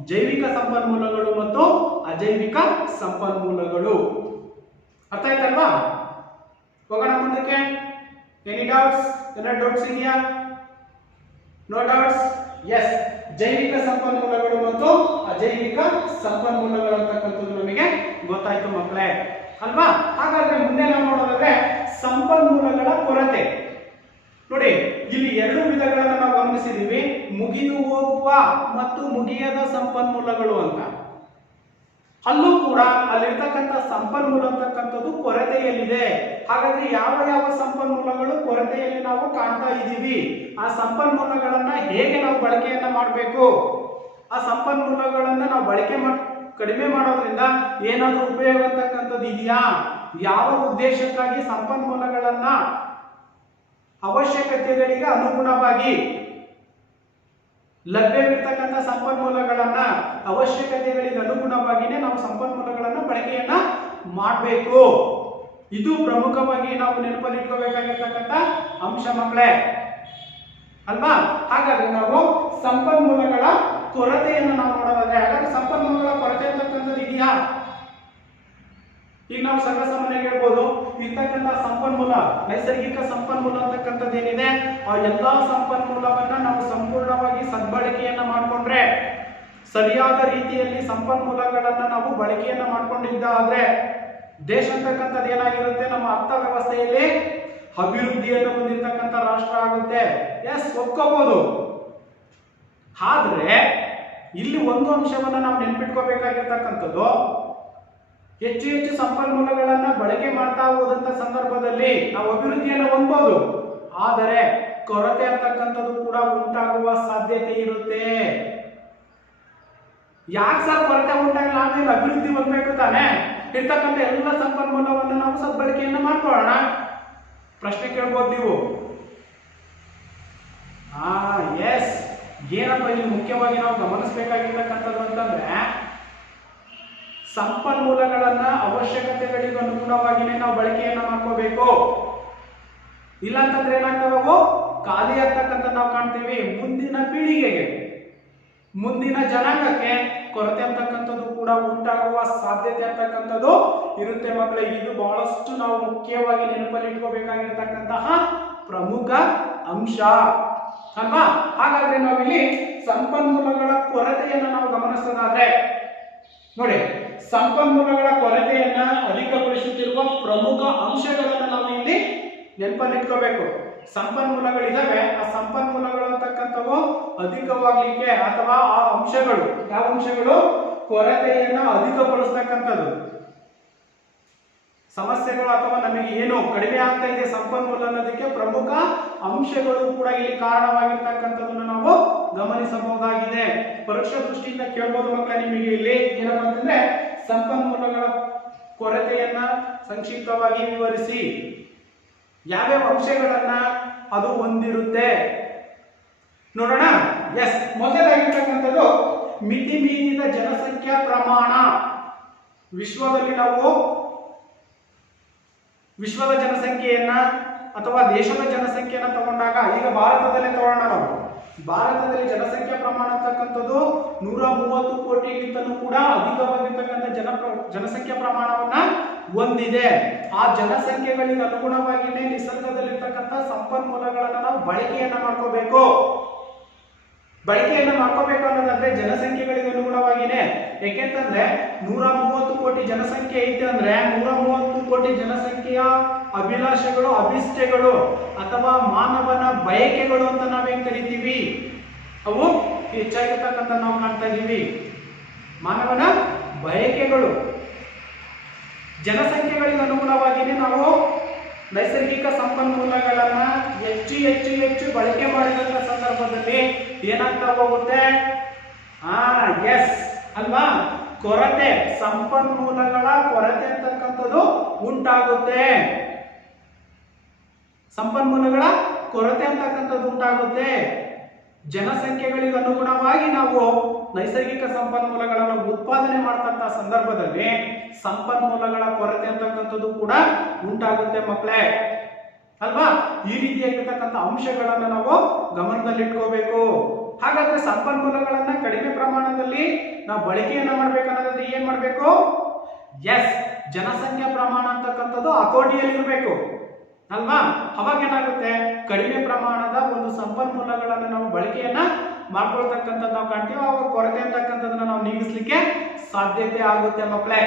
ಜೈವಿಕ ಸಂಪನ್ಮೂಲಗಳು ಮತ್ತು ಅಜೈವಿಕ ಸಂಪನ್ಮೂಲಗಳು. ಅರ್ಥ ಆಯ್ತಲ್ವಾ? ಹೋಗೋಣ ಮುಂದಕ್ಕೆ. Any doubts? ಏನಾದ್ರು ಡೌಟ್ಸ್ ಇದೆಯಾ? No doubts? ಎಸ್, ಜೈವಿಕ ಸಂಪನ್ಮೂಲಗಳು ಮತ್ತು ಅಜೈವಿಕ ಸಂಪನ್ಮೂಲಗಳು ಅಂತಕ್ಕಂಥದ್ದು ನಮಗೆ ಗೊತ್ತಾಯ್ತು ಮಕ್ಕಳೇ ಅಲ್ವಾ? ಹಾಗಾದ್ರೆ ಮುಂದೆ ನಾವು ನೋಡೋದಾದ್ರೆ ಸಂಪನ್ಮೂಲಗಳ ಕೊರತೆ. ನೋಡಿ, ಇಲ್ಲಿ ಎರಡು ವಿಧಗಳನ್ನ ನಾವು ಗಮನಿಸಿದೀವಿ, ಮುಗಿದು ಹೋಗುವ ಮತ್ತು ಮುಗಿಯದ ಸಂಪನ್ಮೂಲಗಳು ಅಂತ. ಅಲ್ಲೂ ಕೂಡ ಅಲ್ಲಿರ್ತಕ್ಕಂಥ ಸಂಪನ್ಮೂಲ ಅಂತಕ್ಕಂಥದ್ದು ಕೊರತೆಯಲ್ಲಿದೆ. ಹಾಗಾದ್ರೆ ಯಾವ ಯಾವ ಸಂಪನ್ಮೂಲಗಳು ಕೊರತೆಯಲ್ಲಿ ನಾವು ಕಾಣ್ತಾ ಇದ್ದೀವಿ, ಆ ಸಂಪನ್ಮೂಲಗಳನ್ನ ಹೇಗೆ ನಾವು ಬಳಕೆಯನ್ನ ಮಾಡಬೇಕು, ಆ ಸಂಪನ್ಮೂಲಗಳನ್ನ ನಾವು ಕಡಿಮೆ ಮಾಡೋದ್ರಿಂದ ಏನಾದರೂ ಉಪಯೋಗ ಅಂತಕ್ಕಂಥದ್ದು ಇದೆಯಾ, ಯಾವ ಉದ್ದೇಶಕ್ಕಾಗಿ ಸಂಪನ್ಮೂಲಗಳನ್ನ ಅವಶ್ಯಕತೆಗಳಿಗೆ ಅನುಗುಣವಾಗಿ ಲಭ್ಯವಿರ್ತಕ್ಕಂಥ ಸಂಪನ್ಮೂಲಗಳನ್ನ ಅವಶ್ಯಕತೆಗಳಿಗೆ ಅನುಗುಣವಾಗಿನೇ ನಾವು ಸಂಪನ್ಮೂಲಗಳನ್ನ ಬಳಕೆಯನ್ನ ಮಾಡಬೇಕು. ಇದು ಪ್ರಮುಖವಾಗಿ ನಾವು ನೆನಪಲ್ಲಿ ಇಟ್ಕೋಬೇಕಾಗಿರ್ತಕ್ಕಂಥ ಅಂಶ ಮಕ್ಕಳೇ ಅಲ್ವಾ? ಹಾಗಾದ್ರೆ ನಾವು ಸಂಪನ್ಮೂಲಗಳ ಕೊರತೆಯನ್ನು ನಾವು ನೋಡೋದಾದ್ರೆ, ಹಾಗಾದ್ರೆ ಸಂಪನ್ಮೂಲಗಳ ಕೊರತೆ ಅಂತಕ್ಕಂಥದ್ದು ಇದೆಯಾ? ಈಗ ನಾವು ಸರ್ವಸಾಮಾನ್ಯ ಹೇಳ್ಬೋದು, ಇರ್ತಕ್ಕಂಥ ಸಂಪನ್ಮೂಲ, ನೈಸರ್ಗಿಕ ಸಂಪನ್ಮೂಲ ಅಂತಕ್ಕಂಥದ್ದು ಏನಿದೆ ಆ ಎಲ್ಲಾ ಸಂಪನ್ಮೂಲವನ್ನ ನಾವು ಸಂಪೂರ್ಣವಾಗಿ ಸದ್ಬಳಕೆಯನ್ನ ಮಾಡಿಕೊಂಡ್ರೆ, ಸರಿಯಾದ ರೀತಿಯಲ್ಲಿ ಸಂಪನ್ಮೂಲಗಳನ್ನ ನಾವು ಬಳಕೆಯನ್ನ ಮಾಡ್ಕೊಂಡಿದ್ದಾದ್ರೆ ದೇಶ ಅಂತಕ್ಕಂಥದ್ದು ಏನಾಗಿರುತ್ತೆ, ನಮ್ಮ ಅರ್ಥವ್ಯವಸ್ಥೆಯಲ್ಲಿ ಅಭಿವೃದ್ಧಿಯನ್ನು ಹೊಂದಿರತಕ್ಕಂಥ ರಾಷ್ಟ್ರ ಆಗುತ್ತೆ. ಎಸ್, ಒಪ್ಕೋಬಹುದು. ಆದ್ರೆ ಇಲ್ಲಿ ಒಂದು ಅಂಶವನ್ನ ನಾವು ನೆನ್ಪಿಟ್ಕೋಬೇಕಾಗಿರ್ತಕ್ಕಂಥದ್ದು, ಹೆಚ್ಚು ಹೆಚ್ಚು ಸಂಪನ್ಮೂಲಗಳನ್ನ ಬಳಕೆ ಮಾಡ್ತಾ ಹೋದಂತ ಸಂದರ್ಭದಲ್ಲಿ ನಾವು ಅಭಿವೃದ್ಧಿಯನ್ನು ಹೊಂದಬಹುದು, ಆದರೆ ಕೊರತೆ ಅಂತಕ್ಕಂಥದ್ದು ಕೂಡ ಉಂಟಾಗುವ ಸಾಧ್ಯತೆ ಇರುತ್ತೆ. ಯಾಕೆ ಸರ್ ಕೊರತೆ ಉಂಟಾಗಲ್ಲ? ಆಮೇಲೆ ಅಭಿವೃದ್ಧಿ ಹೊಂದಬೇಕು ತಾನೆ. ಇರ್ತಕ್ಕಂಥ ಎಲ್ಲ ಸಂಪನ್ಮೂಲವನ್ನು ನಾವು ಸದ್ಬಳಕೆಯನ್ನ ಮಾಡ್ಕೊಳ್ಳೋಣ. ಪ್ರಶ್ನೆ ಕೇಳ್ಬೋದು ನೀವು. ಎಸ್, ಏನಪ್ಪ ಇಲ್ಲಿ ಮುಖ್ಯವಾಗಿ ನಾವು ಗಮನಿಸಬೇಕಾಗಿರ್ತಕ್ಕಂಥದ್ದು ಅಂತಂದ್ರೆ, ಸಂಪನ್ಮೂಲಗಳನ್ನ ಅವಶ್ಯಕತೆಗಳಿಗೆ ಅನುಗುಣವಾಗಿನೇ ನಾವು ಬಳಕೆಯನ್ನ ಮಾಡ್ಕೋಬೇಕು. ಇಲ್ಲ ಅಂತಂದ್ರೆ ಏನಾಗ್ತಾವೋ ಖಾಲಿ ಆಗ್ತಕ್ಕಂಥ ನಾವು ಕಾಣ್ತೀವಿ. ಮುಂದಿನ ಪೀಳಿಗೆಗೆ, ಮುಂದಿನ ಜನಾಂಗಕ್ಕೆ ಕೊರತೆ ಅಂತಕ್ಕಂಥದ್ದು ಕೂಡ ಉಂಟಾಗುವ ಸಾಧ್ಯತೆ ಅಂತಕ್ಕಂಥದ್ದು ಇರುತ್ತೆ ಮಕ್ಕಳೇ. ಇದು ಬಹಳಷ್ಟು ನಾವು ಮುಖ್ಯವಾಗಿ ನೆನಪಲ್ಲಿ ಇಟ್ಕೋಬೇಕಾಗಿರ್ತಕ್ಕಂತಹ ಪ್ರಮುಖ ಅಂಶ ಅಲ್ವಾ? ಹಾಗಾದ್ರೆ ನಾವಿಲ್ಲಿ ಸಂಪನ್ಮೂಲಗಳ ಕೊರತೆಯನ್ನ ನಾವು ಗಮನಿಸೋದಾದ್ರೆ ನೋಡಿ, ಸಂಪನ್ಮೂಲಗಳ ಕೊರತೆಯನ್ನ ಅಧಿಕಗೊಳಿಸುತ್ತಿರುವ ಪ್ರಮುಖ ಅಂಶಗಳನ್ನ ನಾವು ಇಲ್ಲಿ ನೆನಪಲ್ಲಿಟ್ಕೋಬೇಕು. ಸಂಪನ್ಮೂಲಗಳಿದಾವೆ, ಆ ಸಂಪನ್ಮೂಲಗಳು ಅಂತಕ್ಕಂಥವು ಅಧಿಕವಾಗ್ಲಿಕ್ಕೆ ಅಥವಾ ಆ ಅಂಶಗಳು, ಯಾವ ಅಂಶಗಳು ಕೊರತೆಯನ್ನ ಅಧಿಕಗೊಳಿಸ್ತಕ್ಕಂಥದ್ದು, ಸಮಸ್ಯೆಗಳು ಅಥವಾ ನಮಗೆ ಏನು ಕಡಿಮೆ ಆಗ್ತಾ ಇದೆ ಸಂಪನ್ಮೂಲ ಅನ್ನೋದಕ್ಕೆ ಪ್ರಮುಖ ಅಂಶಗಳು ಕೂಡ ಇಲ್ಲಿ ಕಾರಣವಾಗಿರ್ತಕ್ಕಂಥದ್ದನ್ನು ನಾವು ಗಮನಿಸಬಹುದಾಗಿದೆ. ಪರೀಕ್ಷಾ ದೃಷ್ಟಿಯಿಂದ ಕೇಳಬಹುದು ಮಕ್ಕಳ, ನಿಮಗೆ ಇಲ್ಲಿ ಏನಪ್ಪ ಅಂತಂದ್ರೆ ಸಂಪನ್ಮೂಲಗಳ ಕೊರತೆಯನ್ನ ಸಂಕ್ಷಿಪ್ತವಾಗಿ ವಿವರಿಸಿ, ಯಾವ್ಯಾವ ಅಂಶಗಳನ್ನ ಅದು ಹೊಂದಿರುತ್ತೆ. ನೋಡೋಣ. ಎಸ್, ಮೊದಲಾಗಿರ್ತಕ್ಕಂಥದ್ದು ಮಿತಿ ಮೀರಿದ ಜನಸಂಖ್ಯಾ ಪ್ರಮಾಣ. ವಿಶ್ವದಲ್ಲಿ ನಾವು ವಿಶ್ವದ ಜನಸಂಖ್ಯೆಯನ್ನ ಅಥವಾ ದೇಶದ ಜನಸಂಖ್ಯೆಯನ್ನ ತಗೊಂಡಾಗ, ಈಗ ಭಾರತದಲ್ಲೇ ತಗೊಳ್ಳೋಣ ನಾವು. ಭಾರತದಲ್ಲಿ ಜನಸಂಖ್ಯಾ ಪ್ರಮಾಣ ಅಂತಕ್ಕಂಥದ್ದು 130 ಕೋಟಿಗಿಂತಲೂ ಕೂಡ ಅಧಿಕವಾಗಿರ್ತಕ್ಕಂಥ ಜನಸಂಖ್ಯಾ ಪ್ರಮಾಣವನ್ನ ಹೊಂದಿದೆ. ಆ ಜನಸಂಖ್ಯೆಗಳಿಗೆ ಅನುಗುಣವಾಗಿಯೇ ನಿಸರ್ಗದಲ್ಲಿರ್ತಕ್ಕಂಥ ಸಂಪನ್ಮೂಲಗಳನ್ನ ನಾವು ಬಳಕೆಯನ್ನ ಮಾಡ್ಕೋಬೇಕು ಅನ್ನೋದಾದ್ರೆ ಜನಸಂಖ್ಯೆಗಳಿಗೆ ಅನುಗುಣವಾಗಿನೇ. ಯಾಕೆಂತಂದ್ರೆ 130 ಕೋಟಿ ಜನಸಂಖ್ಯೆ ಐತೆ ಅಂದ್ರೆ 130 ಕೋಟಿ ಜನಸಂಖ್ಯೆಯ ಅಭಿಲಾಷೆಗಳು, ಅಭಿಷ್ಟಗಳು ಅಥವಾ ಮಾನವನ ಬಯಕೆಗಳು ಅಂತ ನಾವೇನ್ ಕರಿತೀವಿ, ಅವು ಹೆಚ್ಚಾಗಿರ್ತಕ್ಕಂಥ ನಾವು ಕಾಣ್ತಾ ಇದೀವಿ. ಮಾನವನ ಬಯಕೆಗಳು, ಜನಸಂಖ್ಯೆಗಳಿಗೆ ಅನುಗುಣವಾಗಿನೇ ನಾವು ನೈಸರ್ಗಿಕ ಸಂಪನ್ಮೂಲಗಳನ್ನ ಹೆಚ್ಚು ಬಳಕೆ ಮಾಡಿದಂತ ಸಂದರ್ಭದಲ್ಲಿ ಏನಾಗ್ತಾ ಹೋಗುತ್ತೆ? ಎಸ್ ಅಲ್ವಾ, ಕೊರತೆ, ಸಂಪನ್ಮೂಲಗಳ ಕೊರತೆ ಅಂತಕ್ಕಂಥದ್ದು ಉಂಟಾಗುತ್ತೆ. ಸಂಪನ್ಮೂಲಗಳ ಕೊರತೆ ಅಂತಕ್ಕಂಥದ್ದು ಉಂಟಾಗುತ್ತೆ. ಜನಸಂಖ್ಯೆಗಳಿಗೆ ಅನುಗುಣವಾಗಿ ನಾವು ನೈಸರ್ಗಿಕ ಸಂಪನ್ಮೂಲಗಳನ್ನು ಉತ್ಪಾದನೆ ಮಾಡತಕ್ಕಂಥ ಸಂದರ್ಭದಲ್ಲಿ ಸಂಪನ್ಮೂಲಗಳ ಕೊರತೆ ಅಂತಕ್ಕಂಥದ್ದು ಕೂಡ ಉಂಟಾಗುತ್ತೆ ಮಕ್ಕಳೇ, ಅಲ್ವಾ? ಈ ರೀತಿಯಾಗಿರ್ತಕ್ಕಂಥ ಅಂಶಗಳನ್ನ ನಾವು ಗಮನದಲ್ಲಿಟ್ಕೋಬೇಕು. ಹಾಗಾದ್ರೆ ಸಂಪನ್ಮೂಲಗಳನ್ನ ಕಡಿಮೆ ಪ್ರಮಾಣದಲ್ಲಿ ನಾವು ಬಳಕೆಯನ್ನ ಮಾಡ್ಬೇಕನ್ನೋದಾದ್ರೆ ಏನ್ ಮಾಡ್ಬೇಕು? ಎಸ್, ಜನಸಂಖ್ಯಾ ಪ್ರಮಾಣ ಅಂತಕ್ಕಂಥದ್ದು ಹತೋಟಿಯಲ್ಲಿ ಇರಬೇಕು, ಅಲ್ವಾ? ಅವಾಗ ಏನಾಗುತ್ತೆ? ಕಡಿಮೆ ಪ್ರಮಾಣದ ಒಂದು ಸಂಪನ್ಮೂಲಗಳನ್ನ ನಾವು ಬಳಕೆಯನ್ನ ಮಾಡ್ಕೊಳ್ತಕ್ಕಂಥದ್ದು ನಾವು ಕಾಣ್ತೀವಿ. ಅವಾಗ ಕೊರತೆ ಅಂತಕ್ಕಂಥದನ್ನ ನಾವು ನೀಗಿಸ್ಲಿಕ್ಕೆ ಸಾಧ್ಯತೆ ಆಗುತ್ತೆ ಮಕ್ಕಳೇ.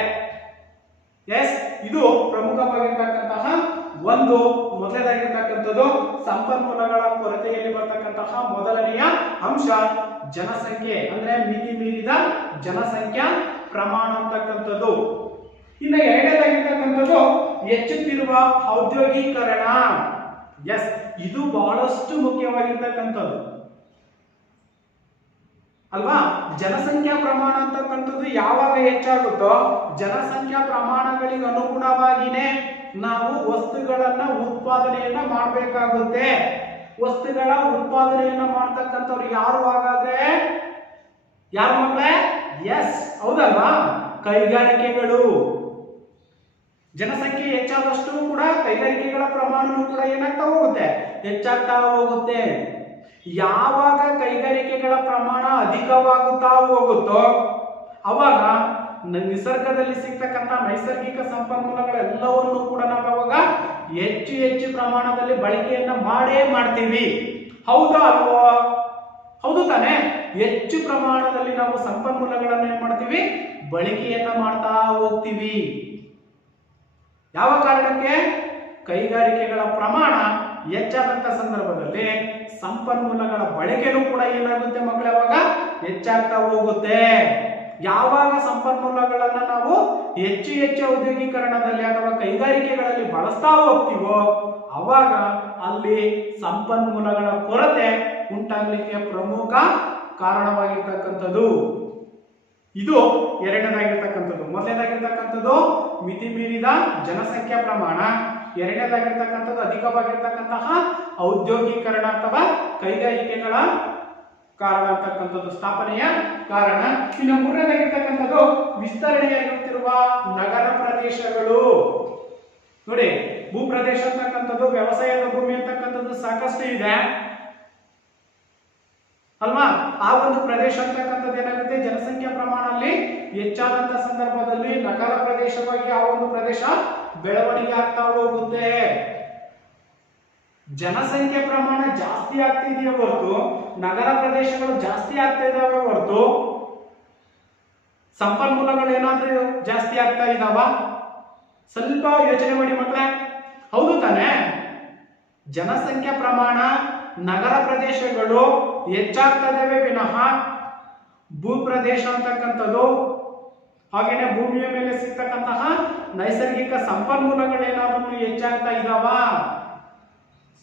ಎಸ್, ಇದು ಪ್ರಮುಖವಾಗಿರ್ತಕ್ಕಂತಹ ಒಂದು ಮೊದಲನೇದಾಗಿರ್ತಕ್ಕಂಥದ್ದು ಸಂಪನ್ಮೂಲಗಳ ಕೊರತೆಯಲ್ಲಿ ಬರ್ತಕ್ಕಂತಹ ಮೊದಲನೆಯ ಅಂಶ ಜನಸಂಖ್ಯೆ, ಅಂದ್ರೆ ಮಿತಿ ಮೀರಿದ ಜನಸಂಖ್ಯಾ ಪ್ರಮಾಣ ಅಂತಕ್ಕಂಥದ್ದು. ಇನ್ನು ಎರಡನೇದಾಗಿರ್ತಕ್ಕಂಥದ್ದು ಹೆಚ್ಚುತ್ತಿರುವ ಔದ್ಯೋಗೀಕರಣ. ಎಸ್, ಇದು ಬಹಳಷ್ಟು ಮುಖ್ಯವಾಗಿರ್ತಕ್ಕಂಥದ್ದು ಅಲ್ವಾ? ಜನಸಂಖ್ಯಾ ಪ್ರಮಾಣ ಅಂತಕ್ಕಂಥದ್ದು ಯಾವಾಗ ಹೆಚ್ಚಾಗುತ್ತೋ ಜನಸಂಖ್ಯಾ ಪ್ರಮಾಣಗಳಿಗೆ ಅನುಗುಣವಾಗಿನೇ ನಾವು ವಸ್ತುಗಳನ್ನ ಉತ್ಪಾದನೆಯನ್ನ ಮಾಡಬೇಕಾಗುತ್ತೆ. ವಸ್ತುಗಳ ಉತ್ಪಾದನೆಯನ್ನ ಮಾಡ್ತಕ್ಕಂಥವ್ರು ಯಾರು? ಹಾಗಾದ್ರೆ ಯಾರು ಮಕ್ಕಳೇ? ಎಸ್, ಹೌದಲ್ವಾ? ಕೈಗಾರಿಕೆಗಳು. ಜನಸಂಖ್ಯೆ ಹೆಚ್ಚಾದಷ್ಟು ಕೂಡ ಕೈಗಾರಿಕೆಗಳ ಪ್ರಮಾಣವೂ ಕೂಡ ಏನಾಗ್ತಾ ಹೋಗುತ್ತೆ? ಹೆಚ್ಚಾಗ್ತಾ ಹೋಗುತ್ತೆ. ಯಾವಾಗ ಕೈಗಾರಿಕೆಗಳ ಪ್ರಮಾಣ ಅಧಿಕವಾಗುತ್ತಾ ಹೋಗುತ್ತೋ ಅವಾಗ ನಿಸರ್ಗದಲ್ಲಿ ಸಿಗ್ತಕ್ಕಂಥ ನೈಸರ್ಗಿಕ ಸಂಪನ್ಮೂಲಗಳೆಲ್ಲವನ್ನೂ ಕೂಡ ನಾವು ಅವಾಗ ಹೆಚ್ಚು ಪ್ರಮಾಣದಲ್ಲಿ ಬಳಕೆಯನ್ನ ಮಾಡ್ತೀವಿ. ಹೌದಾ ಅಲ್ವೋ? ಹೌದು ತಾನೆ? ಹೆಚ್ಚು ಪ್ರಮಾಣದಲ್ಲಿ ನಾವು ಸಂಪನ್ಮೂಲಗಳನ್ನು ಏನ್ ಮಾಡ್ತೀವಿ? ಬಳಕೆಯನ್ನ ಮಾಡ್ತಾ ಹೋಗ್ತೀವಿ. ಯಾವ ಕಾರಣಕ್ಕೆ? ಕೈಗಾರಿಕೆಗಳ ಪ್ರಮಾಣ ಹೆಚ್ಚಾದಂತ ಸಂದರ್ಭದಲ್ಲಿ ಸಂಪನ್ಮೂಲಗಳ ಬಳಕೆನೂ ಕೂಡ ಏನಾಗುತ್ತೆ ಮಕ್ಕಳೇ? ಅವಾಗ ಹೆಚ್ಚಾಗ್ತಾ ಹೋಗುತ್ತೆ. ಯಾವಾಗ ಸಂಪನ್ಮೂಲಗಳನ್ನ ನಾವು ಹೆಚ್ಚು ಔದ್ಯೋಗೀಕರಣದಲ್ಲಿ ಅಥವಾ ಕೈಗಾರಿಕೆಗಳಲ್ಲಿ ಬಳಸ್ತಾ ಹೋಗ್ತೀವೋ ಅವಾಗ ಅಲ್ಲಿ ಸಂಪನ್ಮೂಲಗಳ ಕೊರತೆ ಉಂಟಾಗಲಿಕ್ಕೆ ಪ್ರಮುಖ ಕಾರಣವಾಗಿರ್ತಕ್ಕಂಥದ್ದು. ಇದು ಎರಡನೇದಾಗಿರ್ತಕ್ಕಂಥದ್ದು. ಮೊದಲನೇದಾಗಿರ್ತಕ್ಕಂಥದ್ದು ಮಿತಿ ಮೀರಿದ ಜನಸಂಖ್ಯಾ ಪ್ರಮಾಣ, ಎರಡನೇದಾಗಿರ್ತಕ್ಕಂಥದ್ದು ಅಧಿಕವಾಗಿರ್ತಕ್ಕಂತಹ ಔದ್ಯೋಗೀಕರಣ ಅಥವಾ ಕೈಗಾರಿಕೆಗಳ ಕಾರಣ ಅಂತಕ್ಕಂಥದ್ದು, ಸ್ಥಾಪನೆಯ ಕಾರಣ. ಇನ್ನು ಮೂರನೇದಾಗಿರ್ತಕ್ಕಂಥದ್ದು ವಿಸ್ತರಣೆಯಾಗುತ್ತಿರುವ ನಗರ ಪ್ರದೇಶಗಳು. ನೋಡಿ, ಭೂಪ್ರದೇಶ ಅಂತಕ್ಕಂಥದ್ದು, ವ್ಯವಸಾಯದ ಭೂಮಿ ಅಂತಕ್ಕಂಥದ್ದು ಸಾಕಷ್ಟು ಇದೆ ಅಲ್ವಾ? ಆ ಒಂದು ಪ್ರದೇಶ ಅಂತಕ್ಕಂಥದ್ದು ಏನಾಗುತ್ತೆ? ಜನಸಂಖ್ಯಾ ಪ್ರಮಾಣ ಅಲ್ಲಿ ಹೆಚ್ಚಾದಂತ ಸಂದರ್ಭದಲ್ಲಿ ನಗರ ಪ್ರದೇಶವಾಗಿ ಆ ಒಂದು ಪ್ರದೇಶ ಬೆಳವಣಿಗೆ ಆಗ್ತಾ ಹೋಗುತ್ತೆ. ಜನಸಂಖ್ಯೆ ಪ್ರಮಾಣ ಜಾಸ್ತಿ ಆಗ್ತಿದೆಯೇ ಹೊರತು ನಗರ ಪ್ರದೇಶಗಳು ಜಾಸ್ತಿ ಆಗ್ತಾ ಇದಾವೆ ಹೊರತು ಸಂಪನ್ಮೂಲಗಳು ಏನಾದ್ರೂ ಜಾಸ್ತಿ ಆಗ್ತಾ ಇದಾವ? ಸ್ವಲ್ಪ ಯೋಚನೆ ಮಾಡಿ ಮಕ್ಕಳೇ. ಹೌದು ತಾನೆ? ಜನಸಂಖ್ಯಾ ಪ್ರಮಾಣ ನಗರ ಪ್ರದೇಶಗಳು ಹೆಚ್ಚಾಗ್ತದವೆ ವಿನಃ ಭೂಪ್ರದೇಶ ಅಂತಕ್ಕಂಥದ್ದು ಹಾಗೇನೆ ಭೂಮಿಯ ಮೇಲೆ ಸಿಗ್ತಕ್ಕಂತಹ ನೈಸರ್ಗಿಕ ಸಂಪನ್ಮೂಲಗಳೇನಾದ್ರೂ ಹೆಚ್ಚಾಗ್ತಾ ಇದಾವ?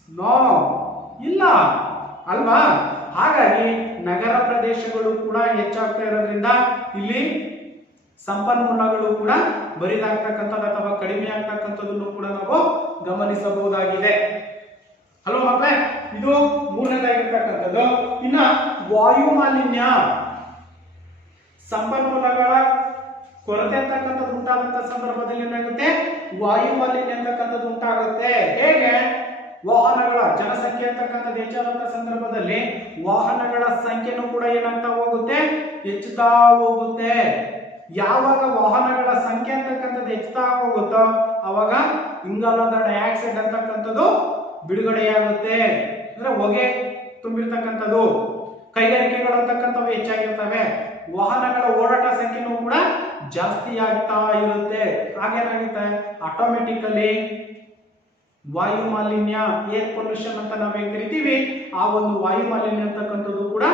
ನೋ, ಇಲ್ಲ ಅಲ್ವಾ? ಹಾಗಾಗಿ ನಗರ ಪ್ರದೇಶಗಳು ಕೂಡ ಹೆಚ್ಚಾಗ್ತಾ ಇರೋದ್ರಿಂದ ಇಲ್ಲಿ ಸಂಪನ್ಮೂಲಗಳು ಕೂಡ ಬರಿದಾಗ್ತಕ್ಕಂಥದ್ದು ಅಥವಾ ಕಡಿಮೆ ಆಗ್ತಕ್ಕಂಥದ್ದನ್ನು ಕೂಡ ನಾವು ಗಮನಿಸಬಹುದಾಗಿದೆ. ಅಲ್ವಾ ಮಕ್ಕಳೇ? ಇದು ಮೂರನೇದಾಗಿರ್ತಕ್ಕಂಥದ್ದು. ಇನ್ನ ವಾಯು ಮಾಲಿನ್ಯ, ಸಂಪನ್ಮೂಲಗಳ ಕೊರತೆ ಅಂತಕ್ಕಂಥದ್ದು ಉಂಟಾದಂತ ಸಂದರ್ಭದಲ್ಲಿ ಏನಾಗುತ್ತೆ? ವಾಯು ಮಾಲಿನ್ಯ ಅಂತಕ್ಕಂಥದ್ದು ಉಂಟಾಗುತ್ತೆ. ಹೇಗೆ? ವಾಹನಗಳ ಜನಸಂಖ್ಯೆ ಅಂತಕ್ಕಂಥದ್ದು ಹೆಚ್ಚಾದಂತ ಸಂದರ್ಭದಲ್ಲಿ ವಾಹನಗಳ ಸಂಖ್ಯೆನೂ ಕೂಡ ಏನಾಗ್ತಾ ಹೋಗುತ್ತೆ? ಹೆಚ್ಚುತ್ತಾ ಹೋಗುತ್ತೆ. ಯಾವಾಗ ವಾಹನಗಳ ಸಂಖ್ಯೆ ಅಂತಕ್ಕಂಥದ್ದು ಹೆಚ್ಚುತ್ತಾ ಹೋಗುತ್ತೋ ಅವಾಗ ಇಂಗಾಲದ ಡೈಆಕ್ಸೈಡ್ ಅಂತಕ್ಕಂಥದ್ದು ಬಿಡುಗಡೆಯಾಗುತ್ತೆ. ಅಂದ್ರೆ ಹೊಗೆ ತುಂಬಿರ್ತಕ್ಕಂಥದ್ದು. ಕೈಗಾರಿಕೆಗಳು ಅಂತಕ್ಕಂಥವು ಹೆಚ್ಚಾಗಿರ್ತವೆ. ವಾಹನಗಳ ಓಡಾಟ ಸಂಖ್ಯೆನೂ ಕೂಡ ಜಾಸ್ತಿ ಆಗ್ತಾ ಇರುತ್ತೆ. ಹಾಗೇನಾಗುತ್ತೆ? ಆಟೋಮೆಟಿಕಲಿ ವಾಯು ಮಾಲಿನ್ಯ, ಏರ್ ಪೊಲ್ಯೂಷನ್ ಅಂತ ನಾವೇನ್ ಕರಿತೀವಿ, ಆ ಒಂದು ವಾಯು ಮಾಲಿನ್ಯ ಅಂತಕ್ಕಂಥದ್ದು ಕೂಡ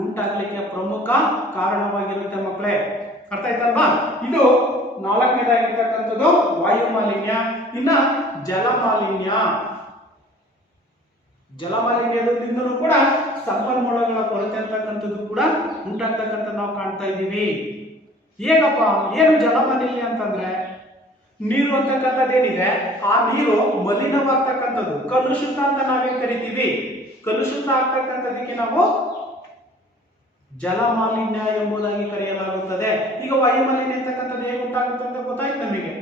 ಉಂಟಾಗ್ಲಿಕ್ಕೆ ಪ್ರಮುಖ ಕಾರಣವಾಗಿರುತ್ತೆ ಮಕ್ಕಳೇ. ಅರ್ಥ ಆಯ್ತಲ್ವಾ? ಇದು ನಾಲ್ಕನೇದಾಗಿರ್ತಕ್ಕಂಥದ್ದು ವಾಯು ಮಾಲಿನ್ಯ. ಇನ್ನ ಜಲ ಮಾಲಿನ್ಯ. ಜಲ ಮಾಲಿನ್ಯದಿಂದಲೂ ಕೂಡ ಸಂಪನ್ಮೂಲಗಳ ಕೊರತೆ ಅಂತಕ್ಕಂಥದ್ದು ಕೂಡ ಉಂಟಾಗ್ತಕ್ಕಂಥ ನಾವು ಕಾಣ್ತಾ ಇದ್ದೀವಿ. ಹೇಗಪ್ಪ? ಏನು ಜಲ ಮಾಲಿನ್ಯ ಅಂತಂದ್ರೆ, ನೀರು ಅಂತಕ್ಕಂಥದ್ದೇನಿದೆ ಆ ನೀರು ಮಲಿನವಾಗ್ತಕ್ಕಂಥದ್ದು, ಕಲುಷಿತ ಅಂತ ನಾವೇನ್ ಕರಿತೀವಿ. ಕಲುಷಿತ ಆಗ್ತಕ್ಕಂಥದಕ್ಕೆ ನಾವು ಜಲ ಮಾಲಿನ್ಯ ಎಂಬುದಾಗಿ ಕರೆಯಲಾಗುತ್ತದೆ. ಈಗ ವಾಯು ಮಾಲಿನ್ಯ ಅಂತಕ್ಕಂಥದ್ದು ಹೇಗೆ ಉಂಟಾಗುತ್ತೆ ಅಂತ ಗೊತ್ತಾಯ್ತು ನಮಗೆ.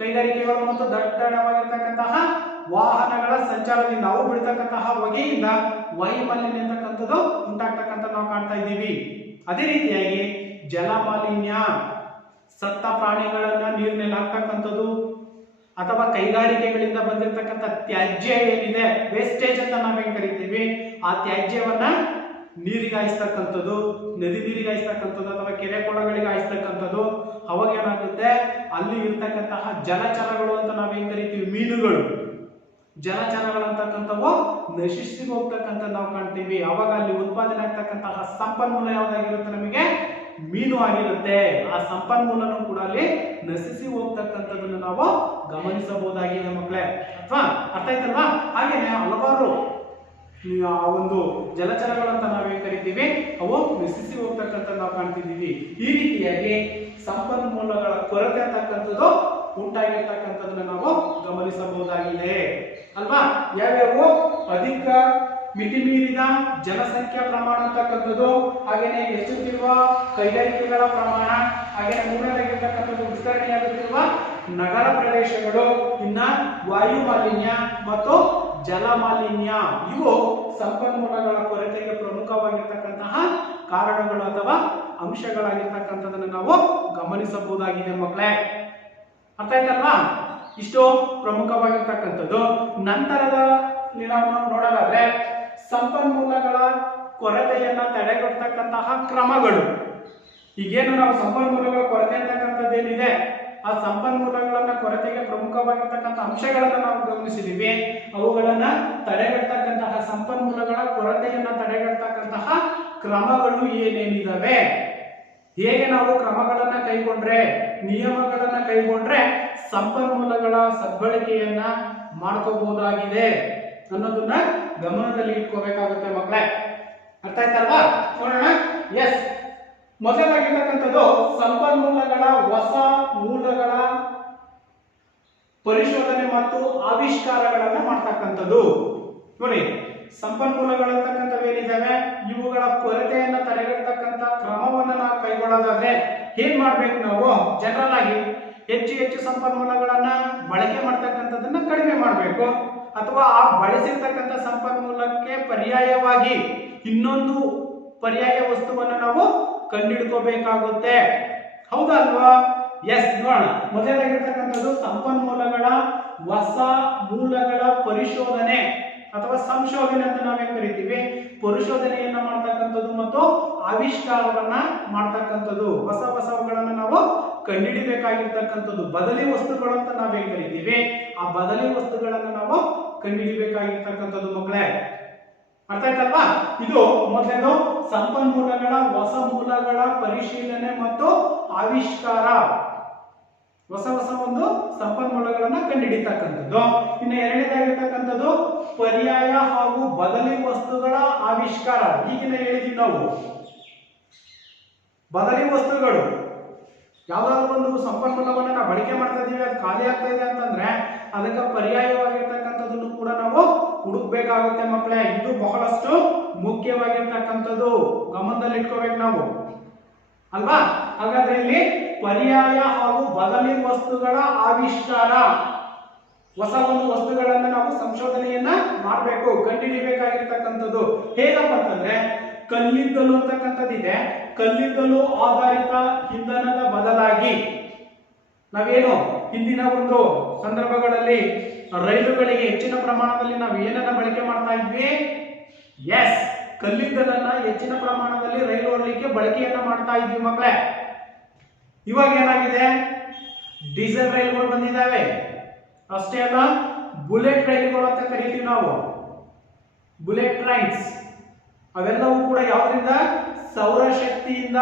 ಕೈಗಾರಿಕೆಗಳು ಮತ್ತು ದಟ್ಟವಾಗಿರ್ತಕ್ಕಂತಹ ವಾಹನಗಳ ಸಂಚಾರದಿಂದ ಅವು ಬಿಡ್ತಕ್ಕಂತಹ ಹೊಗೆಯಿಂದ ವಾಯು ಮಾಲಿನ್ಯ ಅಂತಕ್ಕಂಥದ್ದು ಉಂಟಾಗ್ತಕ್ಕಂಥ ನಾವು ಕಾಣ್ತಾ ಇದ್ದೀವಿ. ಅದೇ ರೀತಿಯಾಗಿ ಜಲ ಮಾಲಿನ್ಯ, ಸತ್ತ ಪ್ರಾಣಿಗಳನ್ನ ನೀರಿನಲ್ಲಿ ಹಾಕ್ತಕ್ಕಂಥದ್ದು ಅಥವಾ ಕೈಗಾರಿಕೆಗಳಿಂದ ಬಂದಿರತಕ್ಕಂಥ ತ್ಯಾಜ್ಯ ಏನಿದೆ, ವೇಸ್ಟೇಜ್ ಅಂತ ನಾವೇನ್ ಕರಿತೀವಿ, ಆ ತ್ಯಾಜ್ಯವನ್ನ ನೀರಿಗೆ ಹಾಯಿಸ್ತಕ್ಕಂಥದ್ದು, ನದಿ ನೀರಿಗೆ ಹಾಯಿಸ್ತಕ್ಕಂಥದ್ದು ಅಥವಾ ಕೆರೆ ಕೊಳಗಳಿಗೆ ಹಾಯಿಸ್ತಕ್ಕಂಥದ್ದು. ಅವಾಗ ಏನಾಗುತ್ತೆ? ಅಲ್ಲಿ ಇರ್ತಕ್ಕಂತಹ ಜಲಚರಗಳು ಅಂತ ನಾವೇನ್ ಕರಿತೀವಿ, ಮೀನುಗಳು, ಜಲಚರಗಳಂತಕ್ಕಂಥವು ನಶಿಸಿ ಹೋಗ್ತಕ್ಕಂಥ ನಾವು ಕಾಣ್ತೀವಿ. ಅವಾಗ ಅಲ್ಲಿ ಉತ್ಪಾದನೆ ಆಗ್ತಕ್ಕಂತಹ ಸಂಪನ್ಮೂಲ ಯಾವ್ದಾಗಿರುತ್ತೆ? ನಮಗೆ ಮೀನು ಆಗಿರುತ್ತೆ. ಆ ಸಂಪನ್ಮೂಲನೂ ಕೂಡ ಅಲ್ಲಿ ನಶಿಸಿ ಹೋಗ್ತಕ್ಕಂಥದ್ದನ್ನು ನಾವು ಗಮನಿಸಬಹುದಾಗಿದೆ ಮಕ್ಕಳೇ. ಅಥವಾ ಅರ್ಥ ಆಯ್ತಲ್ವಾ? ಹಾಗೇನೆ ಹಲವಾರು ಆ ಒಂದು ಜಲಚರಗಳಂತ ನಾವೇನ್ ಕರಿತೀವಿ, ಅವು ನಶಿಸಿ ಹೋಗ್ತಕ್ಕಂಥ ನಾವು ಕಾಣ್ತಿದ್ದೀವಿ. ಈ ರೀತಿಯಾಗಿ ಸಂಪನ್ಮೂಲಗಳ ಕೊರತೆ ಅಂತಕ್ಕಂಥದ್ದು ಉಂಟಾಗಿರ್ತಕ್ಕಂಥದ್ದನ್ನ ನಾವು ಗಮನಿಸಬಹುದಾಗಿದೆ ಅಲ್ವಾ? ಯಾವ್ಯಾವು? ಅಧಿಕ ಮಿತಿ ಮೀರಿದ ಜನಸಂಖ್ಯಾ ಪ್ರಮಾಣ ಅಂತಕ್ಕಂಥದ್ದು, ಹಾಗೇನೆ ಹೆಚ್ಚುತ್ತಿರುವ ಕೈಗಾರಿಕೆಗಳ ಪ್ರಮಾಣ, ಹಾಗೇನೆ ಮೂರನೇದಾಗಿರ್ತಕ್ಕಂಥದ್ದು ವಿಸ್ತರಣೆಯಾಗುತ್ತಿರುವ ನಗರ ಪ್ರದೇಶಗಳು, ಇನ್ನ ವಾಯು ಮಾಲಿನ್ಯ ಮತ್ತು ಜಲ ಮಾಲಿನ್ಯ. ಇವು ಸಂಪನ್ಮೂಲಗಳ ಕೊರತೆಗೆ ಪ್ರಮುಖವಾಗಿರ್ತಕ್ಕಂತಹ ಕಾರಣಗಳು ಅಥವಾ ಅಂಶಗಳಾಗಿರ್ತಕ್ಕಂಥದನ್ನು ನಾವು ಗಮನಿಸಬಹುದಾಗಿದೆ ಮಕ್ಕಳೇ. ಅರ್ಥ ಆಯ್ತಲ್ವಾ? ಇಷ್ಟು ಪ್ರಮುಖವಾಗಿರ್ತಕ್ಕಂಥದ್ದು. ನಂತರದ ನಾವು ನೋಡೋದಾದ್ರೆ ಸಂಪನ್ಮೂಲಗಳ ಕೊರತೆಯನ್ನ ತಡೆಗಟ್ಟತಕ್ಕಂತಹ ಕ್ರಮಗಳು. ಈಗೇನು ನಾವು ಸಂಪನ್ಮೂಲಗಳ ಕೊರತೆ ಅಂತಕ್ಕಂಥದ್ದೇನಿದೆ, ಆ ಸಂಪನ್ಮೂಲಗಳನ್ನ ಕೊರತೆಗೆ ಪ್ರಮುಖವಾಗಿರ್ತಕ್ಕಂಥ ಅಂಶಗಳನ್ನ ನಾವು ಗಮನಿಸಿದೀವಿ. ಅವುಗಳನ್ನ ತಡೆಗಟ್ಟತಕ್ಕಂತಹ ಸಂಪನ್ಮೂಲಗಳ ಕೊರತೆಯನ್ನ ತಡೆಗಟ್ಟತಕ್ಕಂತಹ ಕ್ರಮಗಳು ಏನೇನಿದಾವೆ, ಹೇಗೆ ನಾವು ಕ್ರಮಗಳನ್ನ ಕೈಗೊಂಡ್ರೆ, ನಿಯಮಗಳನ್ನ ಕೈಗೊಂಡ್ರೆ ಸಂಪನ್ಮೂಲಗಳ ಸದ್ಬಳಕೆಯನ್ನ ಮಾಡ್ಕೋಬಹುದಾಗಿದೆ ಅನ್ನೋದನ್ನ ಗಮನದಲ್ಲಿ ಇಟ್ಕೋಬೇಕಾಗುತ್ತೆ ಮಕ್ಕಳೇ. ಅರ್ಥ ಆಯ್ತಲ್ವಾ? ನೋಡೋಣ. ಎಸ್, ಮೊದಲಾಗಿರ್ತಕ್ಕಂಥದ್ದು ಸಂಪನ್ಮೂಲಗಳ ಹೊಸ ಮೂಲಗಳ ಪರಿಶೋಧನೆ ಮತ್ತು ಆವಿಷ್ಕಾರಗಳನ್ನ ಮಾಡ್ತಕ್ಕಂಥದ್ದು. ನೋಡಿ, ಸಂಪನ್ಮೂಲಗಳಂತಕ್ಕಂಥವೇನಿದ್ದಾವೆ ಇವುಗಳ ಕೊರತೆಯನ್ನ ತಡೆಗಟ್ಟತಕ್ಕಂಥ ಕ್ರಮವನ್ನ ನಾವು ಕೈಗೊಳ್ಳೋದಾದ್ರೆ ಏನ್ ಮಾಡ್ಬೇಕು? ನಾವು ಜನರಲ್ ಆಗಿ ಹೆಚ್ಚು ಹೆಚ್ಚು ಸಂಪನ್ಮೂಲಗಳನ್ನ ಬಳಕೆ ಮಾಡ್ತಕ್ಕಂಥದ್ದನ್ನ ಕಡಿಮೆ ಮಾಡಬೇಕು, ಅಥವಾ ಆ ಬಳಸಿರ್ತಕ್ಕಂಥ ಸಂಪನ್ಮೂಲಕ್ಕೆ ಪರ್ಯಾಯವಾಗಿ ಇನ್ನೊಂದು ಪರ್ಯಾಯ ವಸ್ತುವನ್ನ ನಾವು ಕಂಡುಹಿಡ್ಕೋಬೇಕಾಗುತ್ತೆ. ಹೌದಾ ಅಲ್ವಾ? ಎಸ್, ನೋಡೋಣ. ಮೊದಲಾಗಿರ್ತಕ್ಕಂಥದ್ದು ಸಂಪನ್ಮೂಲಗಳ ಹೊಸ ಮೂಲಗಳ ಪರಿಶೋಧನೆ ಅಥವಾ ಸಂಶೋಧನೆ ಅಂತ ನಾವೇನ್ ಕರಿತೀವಿ. ಪರಿಶೋಧನೆಯನ್ನ ಮಾಡ್ತಕ್ಕಂಥದ್ದು ಮತ್ತು ಆವಿಷ್ಕಾರವನ್ನ ಮಾಡ್ತಕ್ಕಂಥದ್ದು. ಹೊಸ ಹೊಸವುಗಳನ್ನ ನಾವು ಕಂಡುಹಿಡಿಬೇಕಾಗಿರ್ತಕ್ಕಂಥದ್ದು. ಬದಲಿ ವಸ್ತುಗಳು ಅಂತ ನಾವೇನ್ ಕರಿತೀವಿ, ಆ ಬದಲಿ ವಸ್ತುಗಳನ್ನ ನಾವು ಕಂಡುಹಿಡಿಬೇಕಾಗಿರ್ತಕ್ಕಂಥದ್ದು ಮಕ್ಕಳೇ. ಅರ್ಥ ಆಯ್ತಲ್ವಾ? ಇದು ಮೊದಲನೇದು ಸಂಪನ್ಮೂಲಗಳ ಹೊಸ ಮೂಲಗಳ ಪರಿಶೀಲನೆ ಮತ್ತು ಆವಿಷ್ಕಾರ. ಹೊಸ ಹೊಸ ಒಂದು ಸಂಪನ್ಮೂಲಗಳನ್ನ ಕಂಡುಹಿಡಿತಕ್ಕಂಥದ್ದು. ಇನ್ನು ಎರಡನೇದಾಗಿರ್ತಕ್ಕಂಥದ್ದು ಪರ್ಯಾಯ ಹಾಗೂ ಬದಲಿ ವಸ್ತುಗಳ ಆವಿಷ್ಕಾರ. ಈಗಿನ ಹೇಳಿದ್ವಿ ನಾವು, ಬದಲಿ ವಸ್ತುಗಳು ಯಾವ್ದಾದ್ರು ಒಂದು ಸಂಪನ್ಮೂಲವನ್ನ ನಾವು ಬಳಕೆ ಮಾಡ್ತಾ ಇದೀವಿ, ಅದು ಖಾಲಿ ಆಗ್ತಾ ಇದೆ ಅಂತಂದ್ರೆ ಅದಕ್ಕೆ ಪರ್ಯಾಯವಾಗಿರ್ತಕ್ಕಂಥದ್ದನ್ನು ಕೂಡ ನಾವು ಹುಡುಕ್ಬೇಕಾಗುತ್ತೆ ಮಕ್ಕಳೇ. ಇದು ಬಹಳಷ್ಟು ಮುಖ್ಯವಾಗಿರ್ತಕ್ಕಂಥದ್ದು, ಗಮನದಲ್ಲಿ ಇಟ್ಕೋಬೇಕು ನಾವು ಅಲ್ವಾ. ಹಾಗಾದ್ರೆ ಇಲ್ಲಿ ಪರ್ಯಾಯ ಹಾಗೂ ಬದಲಿ ವಸ್ತುಗಳ ಆವಿಷ್ಕಾರ, ಹೊಸ ಒಂದು ವಸ್ತುಗಳನ್ನ ನಾವು ಸಂಶೋಧನೆಯನ್ನ ಮಾಡಬೇಕು, ಕಂಡುಹಿಡಿಯಬೇಕಾಗಿರ್ತಕ್ಕಂಥದ್ದು. ಹೇಗಪ್ಪ ಅಂತಂದ್ರೆ ಕಲ್ಲಿದ್ದಲು ಅಂತಕ್ಕಂಥದ್ದಿದೆ, ಕಲ್ಲಿದ್ದಲು ಆಧಾರಿತ ಇಂಧನದ ಬದಲಾಗಿ ನಾವೇನು ಹಿಂದಿನ ಒಂದು ಸಂದರ್ಭಗಳಲ್ಲಿ ರೈಲುಗಳಿಗೆ ಹೆಚ್ಚಿನ ಪ್ರಮಾಣದಲ್ಲಿ ನಾವು ಏನನ್ನ ಬಳಕೆ ಮಾಡ್ತಾ ಇದ್ವಿ? ಎಸ್, ಕಲ್ಲಿದ್ದಲನ್ನ ಹೆಚ್ಚಿನ ಪ್ರಮಾಣದಲ್ಲಿ ರೈಲು ಓಡಲಿಕ್ಕೆ ಬಳಕೆಯನ್ನ ಮಾಡ್ತಾ ಇದ್ವಿ ಮಕ್ಕಳೇ. ಇವಾಗ ಏನಾಗಿದೆ? ಡೀಸೆಲ್ ರೈಲುಗಳು ಬಂದಿದ್ದಾವೆ. ಅಷ್ಟೇ ಅಲ್ಲ, ಬುಲೆಟ್ ರೈಲುಗಳು ಅಂತ ಕರಿತೀವಿ ನಾವು, ಬುಲೆಟ್ ಟ್ರೈನ್ಸ್. ಅವೆಲ್ಲವೂ ಕೂಡ ಯಾವ್ದ್ರಿಂದ? ಸೌರಶಕ್ತಿಯಿಂದ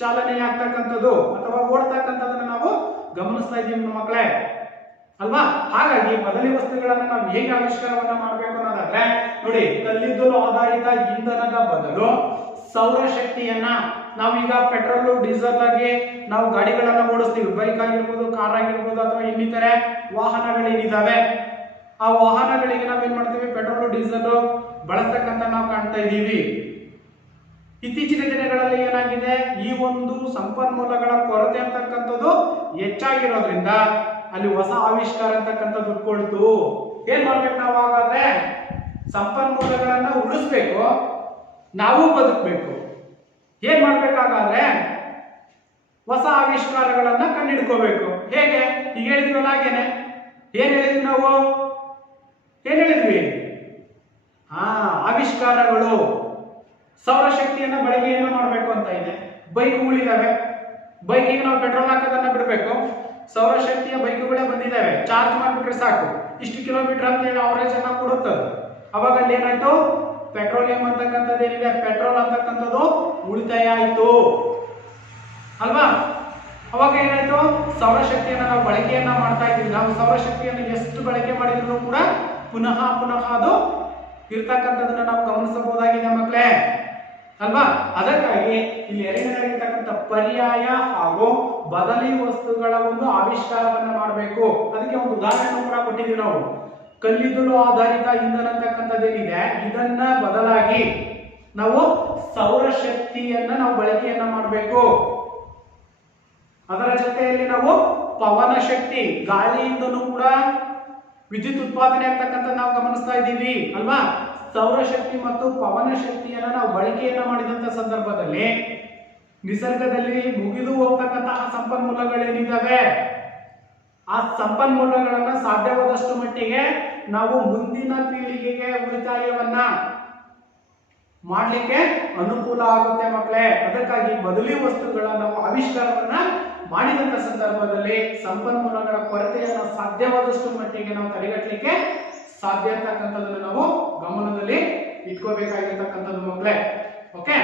ಚಾಲನೆ ಆಗ್ತಕ್ಕಂಥದ್ದು ಅಥವಾ ಓಡ್ತಕ್ಕಂಥದ್ದನ್ನ ನಾವು ಗಮನಿಸ್ತಾ ಇದ್ದೀವಿ ಮಕ್ಕಳೇ ಅಲ್ವಾ. ಹಾಗಾಗಿ ಬದಲಿ ವಸ್ತುಗಳನ್ನ ನಾವು ಹೇಗೆ ಆವಿಷ್ಕಾರವನ್ನ ಮಾಡಬೇಕು ಅನ್ನೋದಾದ್ರೆ ನೋಡಿ, ಕಲ್ಲಿದ್ದಲು ಆಧಾರಿತ ಇಂಧನದ ಬದಲು ಸೌರಶಕ್ತಿಯನ್ನ ನಾವೀಗ ಪೆಟ್ರೋಲ್ ಡೀಸೆಲ್ ಆಗಿ ನಾವು ಗಾಡಿಗಳನ್ನ ಓಡಿಸ್ತೀವಿ, ಬೈಕ್ ಆಗಿರ್ಬೋದು, ಕಾರ್ ಆಗಿರ್ಬೋದು, ಅಥವಾ ಇನ್ನಿತರೆ ವಾಹನಗಳೇನಿದಾವೆ ಆ ವಾಹನಗಳಿಗೆ ನಾವೇನ್ ಮಾಡ್ತೀವಿ? ಪೆಟ್ರೋಲ್ ಡೀಸೆಲ್ ಬಳಸ್ತಕ್ಕಂಥ ನಾವು ಕಾಣ್ತಾ ಇದ್ದೀವಿ. ಇತ್ತೀಚಿನ ದಿನಗಳಲ್ಲಿ ಏನಾಗಿದೆ? ಈ ಒಂದು ಸಂಪನ್ಮೂಲಗಳ ಕೊರತೆ ಅಂತಕ್ಕಂಥದ್ದು ಹೆಚ್ಚಾಗಿರೋದ್ರಿಂದ ಅಲ್ಲಿ ಹೊಸ ಆವಿಷ್ಕಾರ ಅಂತಕ್ಕಂಥದ್ದು ಉಟ್ಕೊಳ್ತು. ಏನ್ ಮಾಡ್ಬೇಕು ನಾವು? ಹಾಗಾದ್ರೆ ಸಂಪನ್ಮೂಲಗಳನ್ನ ಉಳಿಸ್ಬೇಕು, ನಾವು ಬದುಕಬೇಕು. ಏನ್ ಮಾಡ್ಬೇಕಾಗಾದ್ರೆ ಹೊಸ ಆವಿಷ್ಕಾರಗಳನ್ನ ಕಂಡುಹಿಡ್ಕೋಬೇಕು. ಹೇಗೆ? ಈಗ ಹೇಳಿದ್ವಲ್ಲ, ಹಾಗೇನೆ ಏನ್ ಹೇಳಿದ್ವಿ ನಾವು? ಏನ್ ಹೇಳಿದ್ವಿ? ಆವಿಷ್ಕಾರಗಳು, ಸೌರಶಕ್ತಿಯನ್ನ ಬಳಕೆಯನ್ನ ಮಾಡಬೇಕು ಅಂತ ಇದೆ. ಬೈಕ್ಗಳಿದಾವೆ, ಬೈಕಿಗೆ ನಾವು ಪೆಟ್ರೋಲ್ ಹಾಕೋದನ್ನ ಬಿಡಬೇಕು, ಸೌರಶಕ್ತಿಯ ಬೈಕ್ಗಳೇ ಬಂದಿದ್ದಾವೆ, ಚಾರ್ಜ್ ಮಾಡಿಬಿಟ್ರೆ ಸಾಕು, ಇಷ್ಟು ಕಿಲೋಮೀಟರ್ ಅಂತ ಹೇಳಿ ಅವರೇಜ್ ಅನ್ನ ಕೊಡುತ್ತದೆ. ಅವಾಗ ಅಲ್ಲಿ ಏನಾಯ್ತು? ಪೆಟ್ರೋಲಿಯಂ ಅಂತಕ್ಕಂಥದ್ದು ಏನಿದೆ, ಪೆಟ್ರೋಲ್ ಅಂತಕ್ಕಂಥದ್ದು ಉಳಿತಾಯ ಆಯ್ತು ಅಲ್ವಾ. ಅವಾಗ ಏನಾಯ್ತು? ಸೌರಶಕ್ತಿಯನ್ನ ನಾವು ಬಳಕೆಯನ್ನ ಮಾಡ್ತಾ ಇದ್ದೀವಿ. ನಾವು ಸೌರಶಕ್ತಿಯನ್ನು ಎಷ್ಟು ಬಳಕೆ ಮಾಡಿದ್ರು ಕೂಡ ಪುನಃ ಅದು ಇರ್ತಕ್ಕಂಥದನ್ನ ನಾವು ಗಮನಿಸಬಹುದಾಗಿದೆ ಮಕ್ಕಳೇ ಅಲ್ವಾ. ಅದಕ್ಕಾಗಿ ಇಲ್ಲಿ ಎರಡನೇದಾಗಿರ್ತಕ್ಕಂಥ ಪರ್ಯಾಯ ಹಾಗೂ ಬದಲಿ ವಸ್ತುಗಳ ಒಂದು ಆವಿಷ್ಕಾರವನ್ನ ಮಾಡಬೇಕು. ಅದಕ್ಕೆ ಒಂದು ಉದಾಹರಣೆ ಕೂಡ ಕೊಟ್ಟಿದ್ದೀವಿ ನಾವು. ಕಲ್ಲಿದ್ದಲು ಆಧಾರಿತ ಇಂಧನ ಅಂತಕ್ಕಂಥದ್ದೇನಿದೆ, ಇದನ್ನ ಬದಲಾಗಿ ನಾವು ಸೌರಶಕ್ತಿಯನ್ನ ನಾವು ಬಳಕೆಯನ್ನ ಮಾಡಬೇಕು. ಅದರ ಜೊತೆಯಲ್ಲಿ ನಾವು ಪವನ ಶಕ್ತಿ, ಗಾಳಿಯಿಂದಲೂ ಕೂಡ ವಿದ್ಯುತ್ ಉತ್ಪಾದನೆ ಆಗ್ತಕ್ಕಂಥ ನಾವು ಗಮನಿಸ್ತಾ ಇದ್ದೀವಿ ಅಲ್ವಾ. ಸೌರಶಕ್ತಿ ಮತ್ತು ಪವನ ಶಕ್ತಿಯನ್ನ ನಾವು ಬಳಕೆಯನ್ನ ಮಾಡಿದಂತ ಸಂದರ್ಭದಲ್ಲಿ ನಿಸರ್ಗದಲ್ಲಿ ಮುಗಿದು ಹೋಗ್ತಕ್ಕಂತಹ ಸಂಪನ್ಮೂಲಗಳೇನಿದ್ದಾವೆ ಆ ಸಂಪನ್ಮೂಲಗಳನ್ನ ಸಾಧ್ಯವಾದಷ್ಟು ಮಟ್ಟಿಗೆ ನಾವು ಮುಂದಿನ ಪೀಳಿಗೆಗೆ ಉಳಿತಾಯವನ್ನ ಮಾಡ್ಲಿಕ್ಕೆ ಅನುಕೂಲ ಆಗುತ್ತೆ ಮಕ್ಕಳೇ. ಅದಕ್ಕಾಗಿ ಬದಲಿ ವಸ್ತುಗಳ ನಾವು ಆವಿಷ್ಕಾರವನ್ನ ಮಾಡಿದಂತ ಸಂದರ್ಭದಲ್ಲಿ ಸಂಪನ್ಮೂಲಗಳ ಕೊರತೆಯನ್ನು ಸಾಧ್ಯವಾದಷ್ಟು ಮಟ್ಟಿಗೆ ನಾವು ತಡೆಗಟ್ಟಲಿಕ್ಕೆ ಸಾಧ್ಯ ಅಂತಕ್ಕಂಥದ್ದನ್ನು ನಾವು ಗಮನದಲ್ಲಿ ಇಟ್ಕೋಬೇಕಾಗಿರ್ತಕ್ಕಂಥದ್ದು ಮಕ್ಕಳೇ. Okay,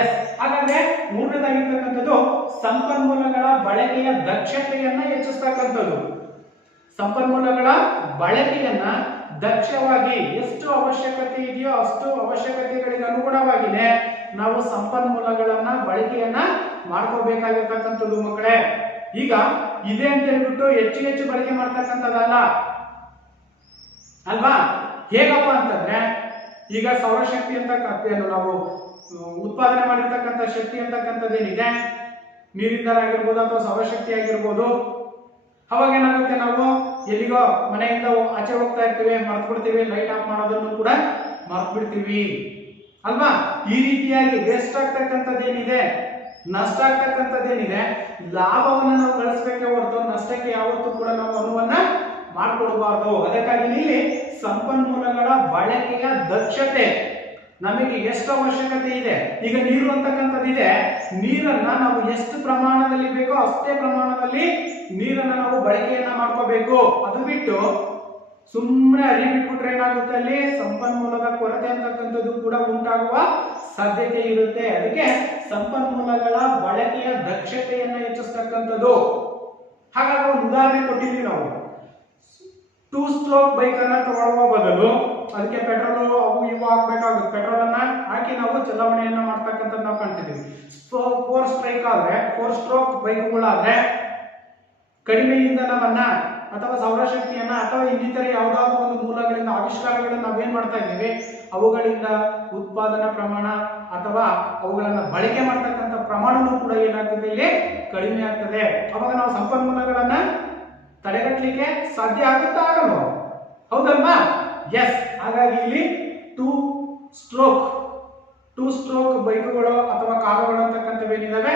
yes. ಹಾಗಾದ್ರೆ ಮೂರನೇದಾಗಿರ್ತಕ್ಕಂಥದ್ದು ಸಂಪನ್ಮೂಲಗಳ ಬಳಕೆಯ ದಕ್ಷತೆಯನ್ನ ಹೆಚ್ಚಿಸ್ತಕ್ಕಂಥದ್ದು. ಸಂಪನ್ಮೂಲಗಳ ಬಳಕೆಯನ್ನ ದಕ್ಷವಾಗಿ ಎಷ್ಟು ಅವಶ್ಯಕತೆ ಇದೆಯೋ ಅಷ್ಟು ಅವಶ್ಯಕತೆಗಳಿಗೆ ಅನುಗುಣವಾಗಿನೇ ನಾವು ಸಂಪನ್ಮೂಲಗಳನ್ನ ಬಳಕೆಯನ್ನ ಮಾಡ್ಕೋಬೇಕಾಗಿರ್ತಕ್ಕಂಥದ್ದು ಮಕ್ಕಳೇ. ಈಗ ಇದೆ ಅಂತ ಹೇಳ್ಬಿಟ್ಟು ಹೆಚ್ಚು ಬಳಕೆ ಮಾಡ್ತಕ್ಕಂಥದ್ದಲ್ಲ ಅಲ್ವಾ. ಹೇಗಪ್ಪ ಅಂತಂದ್ರೆ ಈಗ ಸೌರಶಕ್ತಿ ಅಂತ ನಾವು ಉತ್ಪಾದನೆ ಮಾಡಿರ್ತಕ್ಕಂಥ ಶಕ್ತಿ ಅಂತಕ್ಕಂಥದ್ದೇನಿದೆ, ನೀರಿಂದ ಆಗಿರ್ಬೋದು ಅಥವಾ ಸೌರಶಕ್ತಿ ಆಗಿರ್ಬೋದು, ಅವಾಗ ಏನಾಗುತ್ತೆ? ನಾವು ಎಲ್ಲಿಗೋ ಮನೆಯಿಂದ ಆಚೆ ಹೋಗ್ತಾ ಇರ್ತೀವಿ, ಮರ್ತು ಬಿಡ್ತೀವಿ, ಲೈಟ್ ಆಫ್ ಮಾಡೋದನ್ನು ಕೂಡ ಮರ್ತು ಬಿಡ್ತೀವಿ ಅಲ್ವಾ. ಈ ರೀತಿಯಾಗಿ ವೇಸ್ಟ್ ಆಗ್ತಕ್ಕಂಥದ್ದೇನಿದೆ, ನಷ್ಟ ಆಗ್ತಕ್ಕಂಥದ್ದೇನಿದೆ, ಲಾಭವನ್ನು ನಾವು ಗಳಿಸಬೇಕೆ ಹೊರತು ನಷ್ಟಕ್ಕೆ ಯಾವತ್ತೂ ಕೂಡ ನಾವು ಅನುವನ್ನ ಮಾಡ್ಕೊಡ್ಬಾರ್ದು. ಅದಕ್ಕಾಗಿ ಇಲ್ಲಿ ಸಂಪನ್ಮೂಲಗಳ ಬಳಕೆಯ ದಕ್ಷತೆ ನಮಗೆ ಎಷ್ಟು ಅವಶ್ಯಕತೆ ಇದೆ. ಈಗ ನೀರು ಅಂತಕ್ಕಂಥದ್ದಿದೆ, ನೀರನ್ನ ನಾವು ಎಷ್ಟು ಪ್ರಮಾಣದಲ್ಲಿ ಬೇಕೋ ಅಷ್ಟೇ ಪ್ರಮಾಣದಲ್ಲಿ ನೀರನ್ನ ನಾವು ಬಳಕೆಯನ್ನ ಮಾಡ್ಕೋಬೇಕು. ಅದು ಬಿಟ್ಟು ಸುಮ್ಮನೆ ಹರಿಬಿಟ್ಬಿಟ್ರೆ ಏನಾಗುತ್ತೆ? ಅಲ್ಲಿ ಸಂಪನ್ಮೂಲದ ಕೊರತೆ ಅಂತಕ್ಕಂಥದ್ದು ಕೂಡ ಉಂಟಾಗುವ ಸಾಧ್ಯತೆ ಇರುತ್ತೆ. ಅದಕ್ಕೆ ಸಂಪನ್ಮೂಲಗಳ ಬಳಕೆಯ ದಕ್ಷತೆಯನ್ನ ಹೆಚ್ಚಿಸ್ತಕ್ಕಂಥದ್ದು. ಹಾಗಾಗಿ ಒಂದು ಉದಾಹರಣೆ ಕೊಟ್ಟಿದ್ದೀವಿ ನಾವು. 2 ಸ್ಟ್ರೋಕ್ ಬೈಕ್ ಅನ್ನ ತಗೊಳ್ಳುವ ಬದಲು ಅದಕ್ಕೆ ಪೆಟ್ರೋಲ್ ಅವು ಇವು ಹಾಕ್ಬೇಕಾಗುತ್ತೆ. ಪೆಟ್ರೋಲ್ ಅನ್ನ ಹಾಕಿ ನಾವು ಚಲಾವಣೆಯನ್ನ ಮಾಡ್ತಕ್ಕಂಥದ್ದು ನಾವು ಕಾಣ್ತಿದ್ದೀವಿ. 4 ಸ್ಟ್ರೋಕ್ ಬೈಕ್ಗಳಾದ್ರೆ ಕಡಿಮೆ ಇಂಧನವನ್ನ ಅಥವಾ ಸೌರಶಕ್ತಿಯನ್ನ ಅಥವಾ ಇನ್ನಿತರೆ ಯಾವುದಾದ್ರೂ ಒಂದು ಮೂಲಗಳಿಂದ ಆವಿಷ್ಕಾರಗಳನ್ನ ನಾವೇನ್ ಮಾಡ್ತಾ ಇದ್ದೀವಿ, ಅವುಗಳಿಂದ ಉತ್ಪಾದನಾ ಪ್ರಮಾಣ ಅಥವಾ ಅವುಗಳನ್ನ ಬಳಕೆ ಮಾಡ್ತಕ್ಕಂಥ ಪ್ರಮಾಣನೂ ಕೂಡ ಏನಾಗ್ತದೆ, ಇಲ್ಲಿ ಕಡಿಮೆ ಆಗ್ತದೆ. ಅವಾಗ ನಾವು ಸಂಪನ್ಮೂಲಗಳನ್ನ ತಡೆಗಟ್ಟಲಿಕ್ಕೆ ಸಾಧ್ಯ ಆಗುತ್ತಾ ಆಗಲ್ವಾ? ಹೌದಲ್ವಾ? ಎಸ್. ಹಾಗಾಗಿ ಇಲ್ಲಿ ಟೂ ಸ್ಟ್ರೋಕ್ ಬೈಕುಗಳು ಅಥವಾ ಕಾರುಗಳು ಅಂತಕ್ಕಂಥವೇನಿದಾವೆ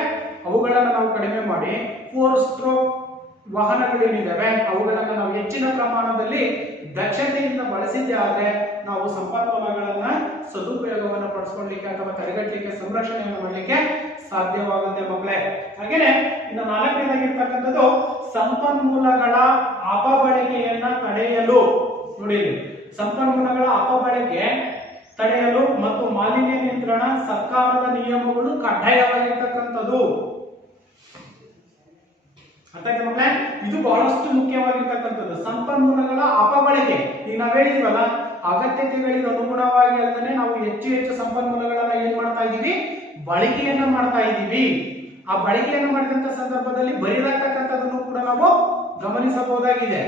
ಅವುಗಳನ್ನ ನಾವು ಕಡಿಮೆ ಮಾಡಿ 4 ಸ್ಟ್ರೋಕ್ ವಾಹನಗಳೇನಿದಾವೆ ಅವುಗಳನ್ನ ನಾವು ಹೆಚ್ಚಿನ ಪ್ರಮಾಣದಲ್ಲಿ ದಕ್ಷತೆಯಿಂದ ಬಳಸಿದ್ದೆ ಆದ್ರೆ ನಾವು ಸಂಪನ್ಮೂಲಗಳನ್ನ ಸದುಪಯೋಗವನ್ನು ಪಡಿಸ್ಕೊಳ್ಳಿಕ್ಕೆ ಅಥವಾ ತಡೆಗಟ್ಟಲಿಕ್ಕೆ, ಸಂರಕ್ಷಣೆಯನ್ನು ಮಾಡಲಿಕ್ಕೆ ಸಾಧ್ಯವಾಗುತ್ತೆ ಮಕ್ಕಳೇ. ಹಾಗೇನೆ ಇನ್ನು 4ನೇದಾಗಿರ್ತಕ್ಕಂಥದ್ದು ಸಂಪನ್ಮೂಲಗಳ ಅಪಬಳಕೆಯನ್ನ ತಡೆಯಲು. ನೋಡಿ, ಸಂಪನ್ಮೂಲಗಳ ಅಪಬಳಕೆ ತಡೆಯಲು ಮತ್ತು ಮಾಲಿನ್ಯ ನಿಯಂತ್ರಣ ಸರ್ಕಾರದ ನಿಯಮಗಳು ಕಡ್ಡಾಯವಾಗಿರ್ತಕ್ಕಂಥದ್ದು. ಅರ್ಥಾಯ್ತಾ ಮಕ್ಕಳೇ? ಇದು ಬಹಳಷ್ಟು ಮುಖ್ಯವಾಗಿರ್ತಕ್ಕಂಥದ್ದು. ಸಂಪನ್ಮೂಲಗಳ ಅಪಬಳಕೆ, ಈಗ ನಾವ್ ಹೇಳಿದ್ವಲ್ಲ, ಅಗತ್ಯತೆಗಳಿಗೆ ಅನುಗುಣವಾಗಿ ಅಲ್ಲದೆ ನಾವು ಹೆಚ್ಚು ಸಂಪನ್ಮೂಲಗಳನ್ನ ಏನ್ ಮಾಡ್ತಾ ಇದೀವಿ, ಬಳಕೆಯನ್ನ ಮಾಡ್ತಾ ಇದೀವಿ. ಆ ಬಳಕೆಯನ್ನು ಮಾಡಿದಂತ ಸಂದರ್ಭದಲ್ಲಿ ಬರಿದಾಗ್ತಕ್ಕಂಥದ್ದನ್ನು ಕೂಡ ನಾವು ಗಮನಿಸಬಹುದಾಗಿದೆ.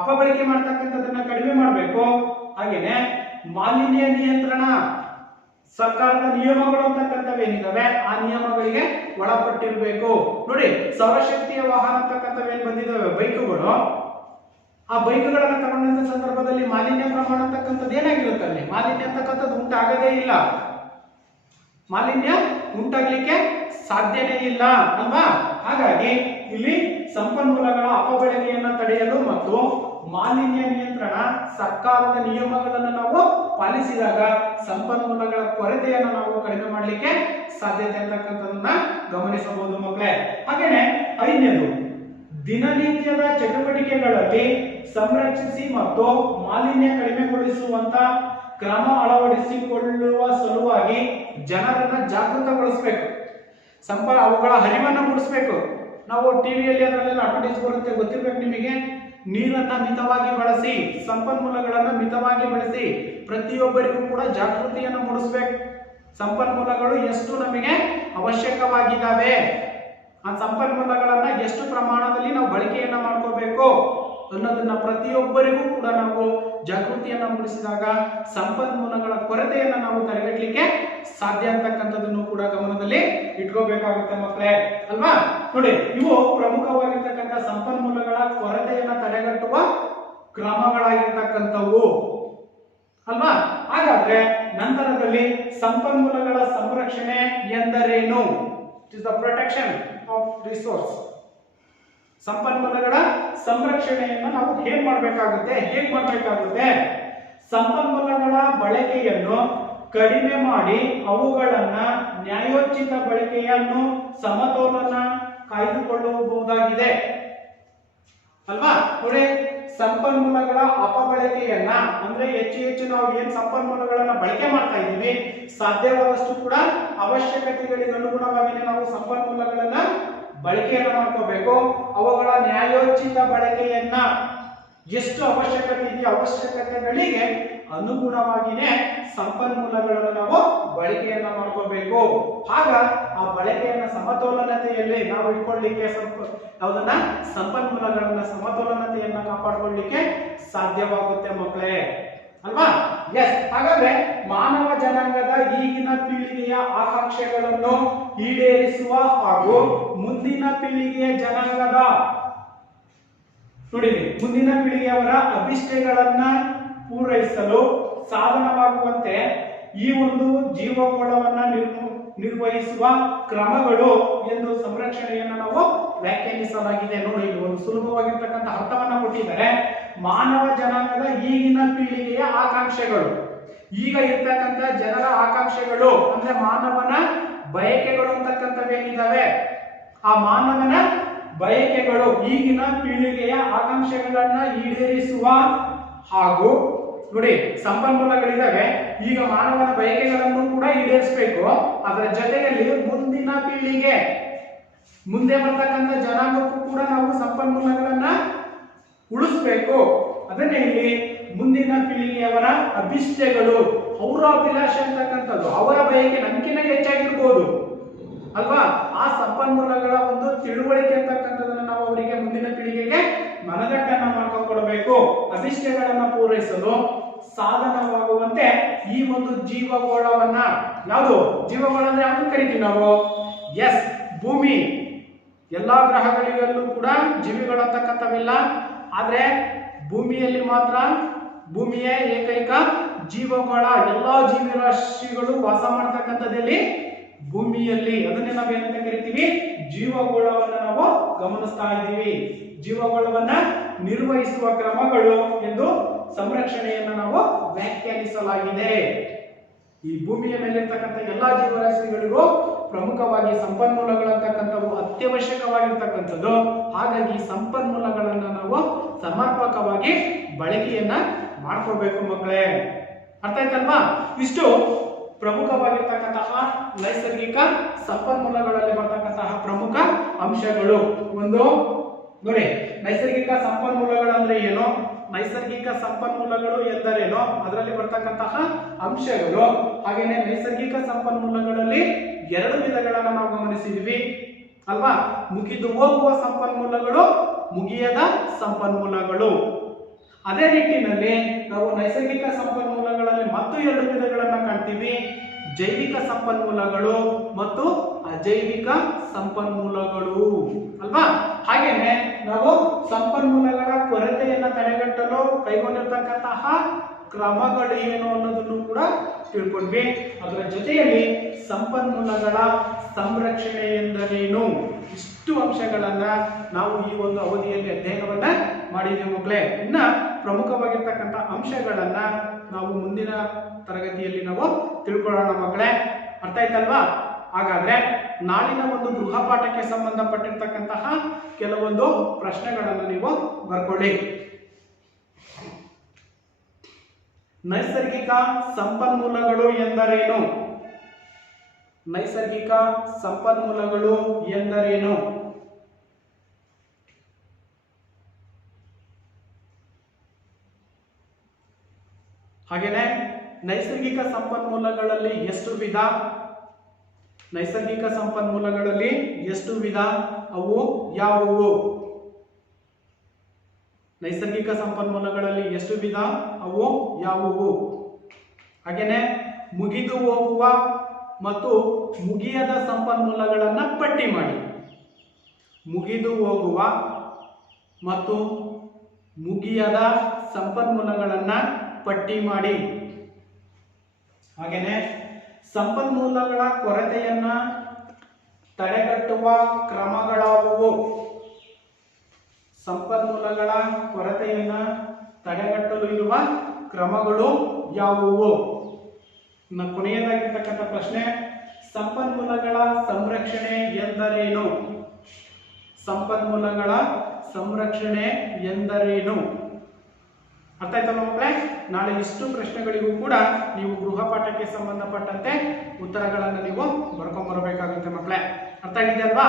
ಅಪಬಳಕೆ ಮಾಡ್ತಕ್ಕಂಥದನ್ನ ಕಡಿಮೆ ಮಾಡಬೇಕು. ಹಾಗೇನೆ ಮಾಲಿನ್ಯ ನಿಯಂತ್ರಣ ಸರ್ಕಾರದ ನಿಯಮಗಳು ಅಂತಕ್ಕಂಥವೇನಿದಾವೆ ಆ ನಿಯಮಗಳಿಗೆ ಒಳಪಟ್ಟಿರಬೇಕು. ನೋಡಿ, ಸೌರಶಕ್ತಿಯ ವಾಹನ ಅಂತಕ್ಕಂಥವೇನ್ ಬಂದಿದ್ದಾವೆ ಬೈಕುಗಳು, ಆ ಬೈಕುಗಳನ್ನ ತಗೊಂಡಂತ ಸಂದರ್ಭದಲ್ಲಿ ಮಾಲಿನ್ಯ ಪ್ರಮಾಣ ಅಂತಕ್ಕಂಥದ್ದು ಏನಾಗಿರುತ್ತೆ, ಅಲ್ಲಿ ಮಾಲಿನ್ಯ ಅಂತಕ್ಕಂಥದ್ದು ಉಂಟಾಗದೇ ಇಲ್ಲ, ಮಾಲಿನ್ಯ ಉಂಟಾಗ್ಲಿಕ್ಕೆ ಸಾಧ್ಯನೇ ಇಲ್ಲ ಅಲ್ವಾ? ಹಾಗಾಗಿ ಇಲ್ಲಿ ಸಂಪನ್ಮೂಲಗಳ ಅಪಬಳಕೆಯನ್ನ ತಡೆಯಲು ಮತ್ತು ಮಾಲಿನ್ಯ ನಿಯಂತ್ರಣ ಸರ್ಕಾರದ ನಿಯಮಗಳನ್ನು ನಾವು ಪಾಲಿಸಿದಾಗ ಸಂಪನ್ಮೂಲಗಳ ಕೊರತೆಯನ್ನು ನಾವು ಕಡಿಮೆ ಮಾಡಲಿಕ್ಕೆ ಸಾಧ್ಯತೆ ಅಂತಕ್ಕಂಥದನ್ನ ಗಮನಿಸಬಹುದು ಮಕ್ಕಳೇ. ಹಾಗೇನೆ 5ನೇದು, ದಿನನಿತ್ಯದ ಚಟುವಟಿಕೆಗಳಲ್ಲಿ ಸಂರಕ್ಷಿಸಿ ಮತ್ತು ಮಾಲಿನ್ಯ ಕಡಿಮೆಗೊಳಿಸುವಂತ ಕ್ರಮ ಅಳವಡಿಸಿಕೊಳ್ಳುವ ಸಲುವಾಗಿ ಜನರನ್ನ ಜಾಗೃತಗೊಳಿಸಬೇಕು. ಅವುಗಳ ಹರಿವನ್ನ ಮೂಡಿಸಬೇಕು. ನಾವು ಟಿವಿಯಲ್ಲಿ ಅದರಲ್ಲೆಲ್ಲ ಅಡ್ವರ್ಟೈಸ್ ಬರುತ್ತೆ, ಗೊತ್ತಿರ್ಬೇಕು ನಿಮಗೆ. ನೀರನ್ನ ಮಿತವಾಗಿ ಬಳಸಿ, ಸಂಪನ್ಮೂಲಗಳನ್ನ ಮಿತವಾಗಿ ಬಳಸಿ, ಪ್ರತಿಯೊಬ್ಬರಿಗೂ ಕೂಡ ಜಾಗೃತಿಯನ್ನು ಮೂಡಿಸಬೇಕು. ಸಂಪನ್ಮೂಲಗಳು ಎಷ್ಟು ನಮಗೆ ಅವಶ್ಯಕವಾಗಿದ್ದಾವೆ, ಆ ಸಂಪನ್ಮೂಲಗಳನ್ನ ಎಷ್ಟು ಪ್ರಮಾಣದಲ್ಲಿ ನಾವು ಬಳಕೆಯನ್ನ ಮಾಡ್ಕೋಬೇಕು ಅನ್ನೋದನ್ನ ಪ್ರತಿಯೊಬ್ಬರಿಗೂ ಕೂಡ ನಾವು ಜಾಗೃತಿಯನ್ನ ಮೂಡಿಸಿದಾಗ ಸಂಪನ್ಮೂಲಗಳ ಕೊರತೆಯನ್ನ ನಾವು ತಡೆಗಟ್ಟಲಿಕ್ಕೆ ಸಾಧ್ಯ ಅಂತಕ್ಕಂಥದ್ದನ್ನು ಕೂಡ ಗಮನದಲ್ಲಿ ಇಟ್ಕೋಬೇಕಾಗುತ್ತೆ ಮಕ್ಕಳೇ, ಅಲ್ವಾ? ನೋಡಿ, ಇವು ಪ್ರಮುಖವಾಗಿರ್ತಕ್ಕಂಥ ಸಂಪನ್ಮೂಲಗಳ ಕೊರತೆಯನ್ನ ತಡೆಗಟ್ಟುವ ಕ್ರಮಗಳಾಗಿರ್ತಕ್ಕಂಥವು ಅಲ್ವಾ? ಹಾಗಾದ್ರೆ ನಂತರದಲ್ಲಿ ಸಂಪನ್ಮೂಲಗಳ ಸಂರಕ್ಷಣೆ ಎಂದರೇನು? It is the protection of resource. ಸಂಪನ್ಮೂಲಗಳ ಸಂರಕ್ಷಣೆಯನ್ನು ನಾವು ಹೇಗೆ ಮಾಡಬೇಕಾಗುತ್ತೆ? ಸಂಪನ್ಮೂಲಗಳ ಬಳಕೆಯನ್ನು ಕಡಿಮೆ ಮಾಡಿ ಅವುಗಳನ್ನ ನ್ಯಾಯೋಚಿತ ಬಳಕೆಯನ್ನು ಸಮತೋಲನ ಕಾಯ್ದುಕೊಳ್ಳಬಹುದಾಗಿದೆ ಅಲ್ವಾ? ನೋಡಿ, ಸಂಪನ್ಮೂಲಗಳ ಅಪಬಳಕೆಯನ್ನ ಅಂದ್ರೆ ಹೆಚ್ಚು ನಾವು ಏನ್ ಸಂಪನ್ಮೂಲಗಳನ್ನ ಬಳಕೆ ಮಾಡ್ತಾ ಇದೀವಿ ಸಾಧ್ಯವಾದಷ್ಟು ಕೂಡ ಅವಶ್ಯಕತೆಗಳಿಗೆ ಅನುಗುಣವಾಗಿ ನಾವು ಸಂಪನ್ಮೂಲಗಳನ್ನ ಬಳಕೆಯನ್ನ ಮಾಡ್ಕೋಬೇಕು. ಅವುಗಳ ನ್ಯಾಯೋಚಿತ ಬಳಕೆಯನ್ನ ಎಷ್ಟು ಅವಶ್ಯಕತೆ ಇದೆಯೋ ಅವಶ್ಯಕತೆಗಳಿಗೆ ಅನುಗುಣವಾಗಿನೇ ಸಂಪನ್ಮೂಲಗಳನ್ನು ನಾವು ಬಳಕೆಯನ್ನ ಮಾಡ್ಕೋಬೇಕು. ಆಗ ಆ ಬಳಕೆಯನ್ನ ಸಮತೋಲನತೆಯಲ್ಲಿ ನಾವು ಇಟ್ಕೊಳ್ಳಿಕ್ಕೆ ಯಾವುದನ್ನ ಸಂಪನ್ಮೂಲಗಳನ್ನ ಸಮತೋಲನತೆಯನ್ನ ಕಾಪಾಡಿಕೊಳ್ಳಿಕ್ಕೆ ಸಾಧ್ಯವಾಗುತ್ತೆ ಮಕ್ಕಳೇ, ಅಲ್ವಾ? ಎಸ್. ಹಾಗಾದ್ರೆ ಮಾನವ ಜನಾಂಗದ ಈಗಿನ ಪೀಳಿಗೆಯ ಆಕಾಂಕ್ಷೆಗಳನ್ನು ಈಡೇರಿಸುವ ಹಾಗೂ ಮುಂದಿನ ಪೀಳಿಗೆಯ ಜನಾಂಗದ ನೋಡಿ ಮುಂದಿನ ಪೀಳಿಗೆಯವರ ಅಭಿಷ್ಟಗಳನ್ನ ಪೂರೈಸಲು ಸಾಧನವಾಗುವಂತೆ ಈ ಒಂದು ಜೀವಗೋಳವನ್ನ ನಿರ್ವಹಿಸುವ ಕ್ರಮಗಳು ಎಂದು ಸಂರಕ್ಷಣೆಯನ್ನು ನಾವು ವ್ಯಾಖ್ಯಾನಿಸಲಾಗಿದೆ. ನೋಡಿ, ಇಲ್ಲಿ ಒಂದು ಸುಲಭವಾಗಿರ್ತಕ್ಕಂಥ ಅರ್ಥವನ್ನ ಕೊಟ್ಟಿದ್ದಾರೆ. ಮಾನವ ಜನಾಂಗದ ಈಗಿನ ಪೀಳಿಗೆಯ ಆಕಾಂಕ್ಷೆಗಳು, ಈಗ ಇರ್ತಕ್ಕಂಥ ಜನರ ಆಕಾಂಕ್ಷೆಗಳು ಅಂದ್ರೆ ಮಾನವನ ಬಯಕೆಗಳು ಅಂತಕ್ಕಂಥವೇನಿದ್ದಾವೆ ಆ ಮಾನವನ ಬಯಕೆಗಳು ಈಗಿನ ಪೀಳಿಗೆಯ ಆಕಾಂಕ್ಷೆಗಳನ್ನ ಈಡೇರಿಸುವ ಹಾಗೂ ನೋಡಿ ಸಂಪನ್ಮೂಲಗಳಿದ್ದಾವೆ, ಈಗ ಮಾನವನ ಬಯಕೆಗಳನ್ನು ಕೂಡ ಈಡೇರಿಸಬೇಕು. ಅದರ ಜೊತೆಯಲ್ಲಿ ಮುಂದಿನ ಪೀಳಿಗೆ ಮುಂದೆ ಬರ್ತಕ್ಕಂಥ ಜನಾಂಗಕ್ಕೂ ಕೂಡ ನಾವು ಸಂಪನ್ಮೂಲಗಳನ್ನ ಉಳಿಸ್ಬೇಕು. ಅದನ್ನೇ ಇಲ್ಲಿ ಮುಂದಿನ ಪೀಳಿಗೆಯವರ ಅಭಿಷ್ಟಗಳು, ಅವರ ಅಭಿಲಾಷೆ ಅಂತಕ್ಕಂಥದ್ದು, ಅವರ ಬಯಕೆ ನಮ್ಗಿಂತ ಹೆಚ್ಚಾಗಿರ್ಬೋದು ಅಲ್ವಾ? ಆ ಸಂಪನ್ಮೂಲಗಳ ಒಂದು ತಿಳುವಳಿಕೆ ಅಂತಕ್ಕಂಥದನ್ನ ನಾವು ಅವರಿಗೆ ಮುಂದಿನ ಪೀಳಿಗೆಗೆ ಮನದಟ್ಟನ್ನ ಮಾಡಬೇಕು. ಅಭಿಷ್ಟಗಳನ್ನು ಪೂರೈಸಲು ಸಾಧನವಾಗುವಂತೆ ಈ ಒಂದು ಜೀವಗೋಳವನ್ನ, ಯಾವುದು ಜೀವಗೋಳ ಅಂದ್ರೆ ಯಾವ್ದು ಕರಿತೀವಿ ನಾವು? ಎಸ್, ಭೂಮಿ. ಎಲ್ಲಾ ಗ್ರಹಗಳಿಗಲ್ಲೂ ಕೂಡ ಜೀವಿಗಳು ಅಂತಕ್ಕಂಥವಿಲ್ಲ, ಆದ್ರೆ ಭೂಮಿಯಲ್ಲಿ ಮಾತ್ರ ಭೂಮಿಯೇ ಏಕೈಕ ಜೀವಗೋಳ. ಎಲ್ಲಾ ಜೀವರಾಶಿಗಳು ವಾಸ ಮಾಡ್ತಕ್ಕಂಥದ್ದಲ್ಲಿ ಭೂಮಿಯಲ್ಲಿ. ಅದನ್ನೇ ನಾವೇನಂತ ಕರಿತೀವಿ? ಜೀವಗೋಳವನ್ನ ನಾವು ಗಮನಿಸ್ತಾ ಇದ್ದೀವಿ. ಜೀವಗೋಳವನ್ನ ನಿರ್ವಹಿಸುವ ಕ್ರಮಗಳು ಎಂದು ಸಂರಕ್ಷಣೆಯನ್ನು ನಾವು ವ್ಯಾಖ್ಯಾನಿಸಲಾಗಿದೆ. ಈ ಭೂಮಿಯ ಮೇಲಿರ್ತಕ್ಕಂಥ ಎಲ್ಲಾ ಜೀವರಾಶಿಗಳಿಗೂ ಪ್ರಮುಖವಾಗಿ ಸಂಪನ್ಮೂಲಗಳಂತಕ್ಕಂಥವು ಅತ್ಯವಶ್ಯಕವಾಗಿರ್ತಕ್ಕಂಥದ್ದು. ಹಾಗಾಗಿ ಸಂಪನ್ಮೂಲಗಳನ್ನ ನಾವು ಸಮರ್ಪಕವಾಗಿ ಬಳಕೆಯನ್ನ ಮಾಡ್ಕೋಬೇಕು ಮಕ್ಕಳೇ. ಅರ್ಥ ಆಯ್ತಲ್ವಾ? ಇಷ್ಟು ಪ್ರಮುಖವಾಗಿರ್ತಕ್ಕಂತಹ ನೈಸರ್ಗಿಕ ಸಂಪನ್ಮೂಲಗಳಲ್ಲಿ ಬರ್ತಕ್ಕಂತಹ ಪ್ರಮುಖ ಅಂಶಗಳು. ಒಂದು ನೋಡಿ, ನೈಸರ್ಗಿಕ ಸಂಪನ್ಮೂಲಗಳು ಅಂದ್ರೆ ಏನು, ನೈಸರ್ಗಿಕ ಸಂಪನ್ಮೂಲಗಳು ಎಂದರೇನು, ಅದರಲ್ಲಿ ಬರ್ತಕ್ಕಂತಹ ಅಂಶಗಳು. ಹಾಗೇನೆ ನೈಸರ್ಗಿಕ ಸಂಪನ್ಮೂಲಗಳಲ್ಲಿ ಎರಡು ವಿಧಗಳನ್ನ ನಾವು ಗಮನಿಸಿದ್ವಿ ಅಲ್ವಾ? ಮುಗಿದು ಹೋಗುವ ಸಂಪನ್ಮೂಲಗಳು, ಮುಗಿಯದ ಸಂಪನ್ಮೂಲಗಳು. ಅದೇ ನಿಟ್ಟಿನಲ್ಲಿ ನಾವು ನೈಸರ್ಗಿಕ ಸಂಪನ್ಮೂಲಗಳಲ್ಲಿ ಮತ್ತು ಎರಡು ವಿಧಗಳನ್ನ ಕಾಣ್ತೀವಿ: ಜೈವಿಕ ಸಂಪನ್ಮೂಲಗಳು ಮತ್ತು ಅಜೈವಿಕ ಸಂಪನ್ಮೂಲಗಳು ಅಲ್ವಾ? ಹಾಗೇನೆ ನಾವು ಸಂಪನ್ಮೂಲಗಳ ಕೊರತೆಯನ್ನ ತಡೆಗಟ್ಟಲು ಕೈಗೊಂಡಿರ್ತಕ್ಕಂತಹ ಕ್ರಮಗಳು ಏನು ಅನ್ನೋದನ್ನು ಕೂಡ ತಿಳ್ಕೊಂಡ್ವಿ. ಅದರ ಜೊತೆಯಲ್ಲಿ ಸಂಪನ್ಮೂಲಗಳ ಸಂರಕ್ಷಣೆ ಎಂದರೇನು, ಇಷ್ಟು ಅಂಶಗಳನ್ನ ನಾವು ಈ ಒಂದು ಅವಧಿಯಲ್ಲಿ ಅಧ್ಯಯನವನ್ನ ಮಾಡಿದ್ದೀವಿ ಮಕ್ಕಳೇ. ಇನ್ನ ಪ್ರಮುಖವಾಗಿರ್ತಕ್ಕಂಥ ಅಂಶಗಳನ್ನ ನಾವು ಮುಂದಿನ ತರಗತಿಯಲ್ಲಿ ನಾವು ತಿಳ್ಕೊಳ್ಳೋಣ ಮಕ್ಕಳೇ. ಅರ್ಥ ಆಯ್ತಲ್ವಾ? ಹಾಗಾದ್ರೆ ನಾಳಿನ ಒಂದು ಗೃಹ ಪಾಠಕ್ಕೆ ಸಂಬಂಧಪಟ್ಟಿರ್ತಕ್ಕಂತಹ ಕೆಲವೊಂದು ಪ್ರಶ್ನೆಗಳನ್ನು ನೀವು ಬರ್ಕೊಳ್ಳಿ. ನೈಸರ್ಗಿಕ ಸಂಪನ್ಮೂಲಗಳು ಎಂದರೇನು? ನೈಸರ್ಗಿಕ ಸಂಪನ್ಮೂಲಗಳು ಎಂದರೇನು? ಹಾಗೇನೆ ನೈಸರ್ಗಿಕ ಸಂಪನ್ಮೂಲಗಳಲ್ಲಿ ಎಷ್ಟು ವಿಧ? ನೈಸರ್ಗಿಕ ಸಂಪನ್ಮೂಲಗಳಲ್ಲಿ ಎಷ್ಟು ವಿಧ? ಅವು ಯಾವುವು? ನೈಸರ್ಗಿಕ ಸಂಪನ್ಮೂಲಗಳಲ್ಲಿ ಎಷ್ಟು ವಿಧ? ಅವು ಯಾವುವು? ಹಾಗೇನೆ ಮುಗಿದು ಹೋಗುವ ಮತ್ತು ಮುಗಿಯದ ಸಂಪನ್ಮೂಲಗಳನ್ನ ಪಟ್ಟಿ ಮಾಡಿ. ಮುಗಿದು ಹೋಗುವ ಮತ್ತು ಮುಗಿಯದ ಸಂಪನ್ಮೂಲಗಳನ್ನ ಪಟ್ಟಿ ಮಾಡಿ. ಹಾಗೇನೆ ಸಂಪನ್ಮೂಲಗಳ ಕೊರತೆಯನ್ನ ತಡೆಗಟ್ಟುವ ಕ್ರಮಗಳಾವುವು? ಸಂಪನ್ಮೂಲಗಳ ಕೊರತೆಯನ್ನ ತಡೆಗಟ್ಟಲು ಇರುವ ಕ್ರಮಗಳು ಯಾವುವು? ಕೊನೆಯದಾಗಿರ್ತಕ್ಕಂಥ ಪ್ರಶ್ನೆ, ಸಂಪನ್ಮೂಲಗಳ ಸಂರಕ್ಷಣೆ ಎಂದರೇನು? ಸಂಪನ್ಮೂಲಗಳ ಸಂರಕ್ಷಣೆ ಎಂದರೇನು? ಅರ್ಥ ಆಯ್ತಲ್ಲ ಮಕ್ಕಳೇ? ನಾಳೆ ಇಷ್ಟು ಪ್ರಶ್ನೆಗಳಿಗೂ ಕೂಡ ನೀವು ಗೃಹ ಪಾಠಕ್ಕೆ ಸಂಬಂಧಪಟ್ಟಂತೆ ಉತ್ತರಗಳನ್ನು ನೀವು ಬರ್ಕೊಂಡ್ಬರಬೇಕಾಗುತ್ತೆ ಮಕ್ಕಳೇ. ಅರ್ಥ ಆಗಿದೆಯಲ್ವಾ?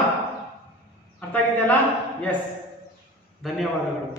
ಅರ್ಥ ಆಗಿದೆಯಲ್ಲ? ಎಸ್, ಧನ್ಯವಾದಗಳು.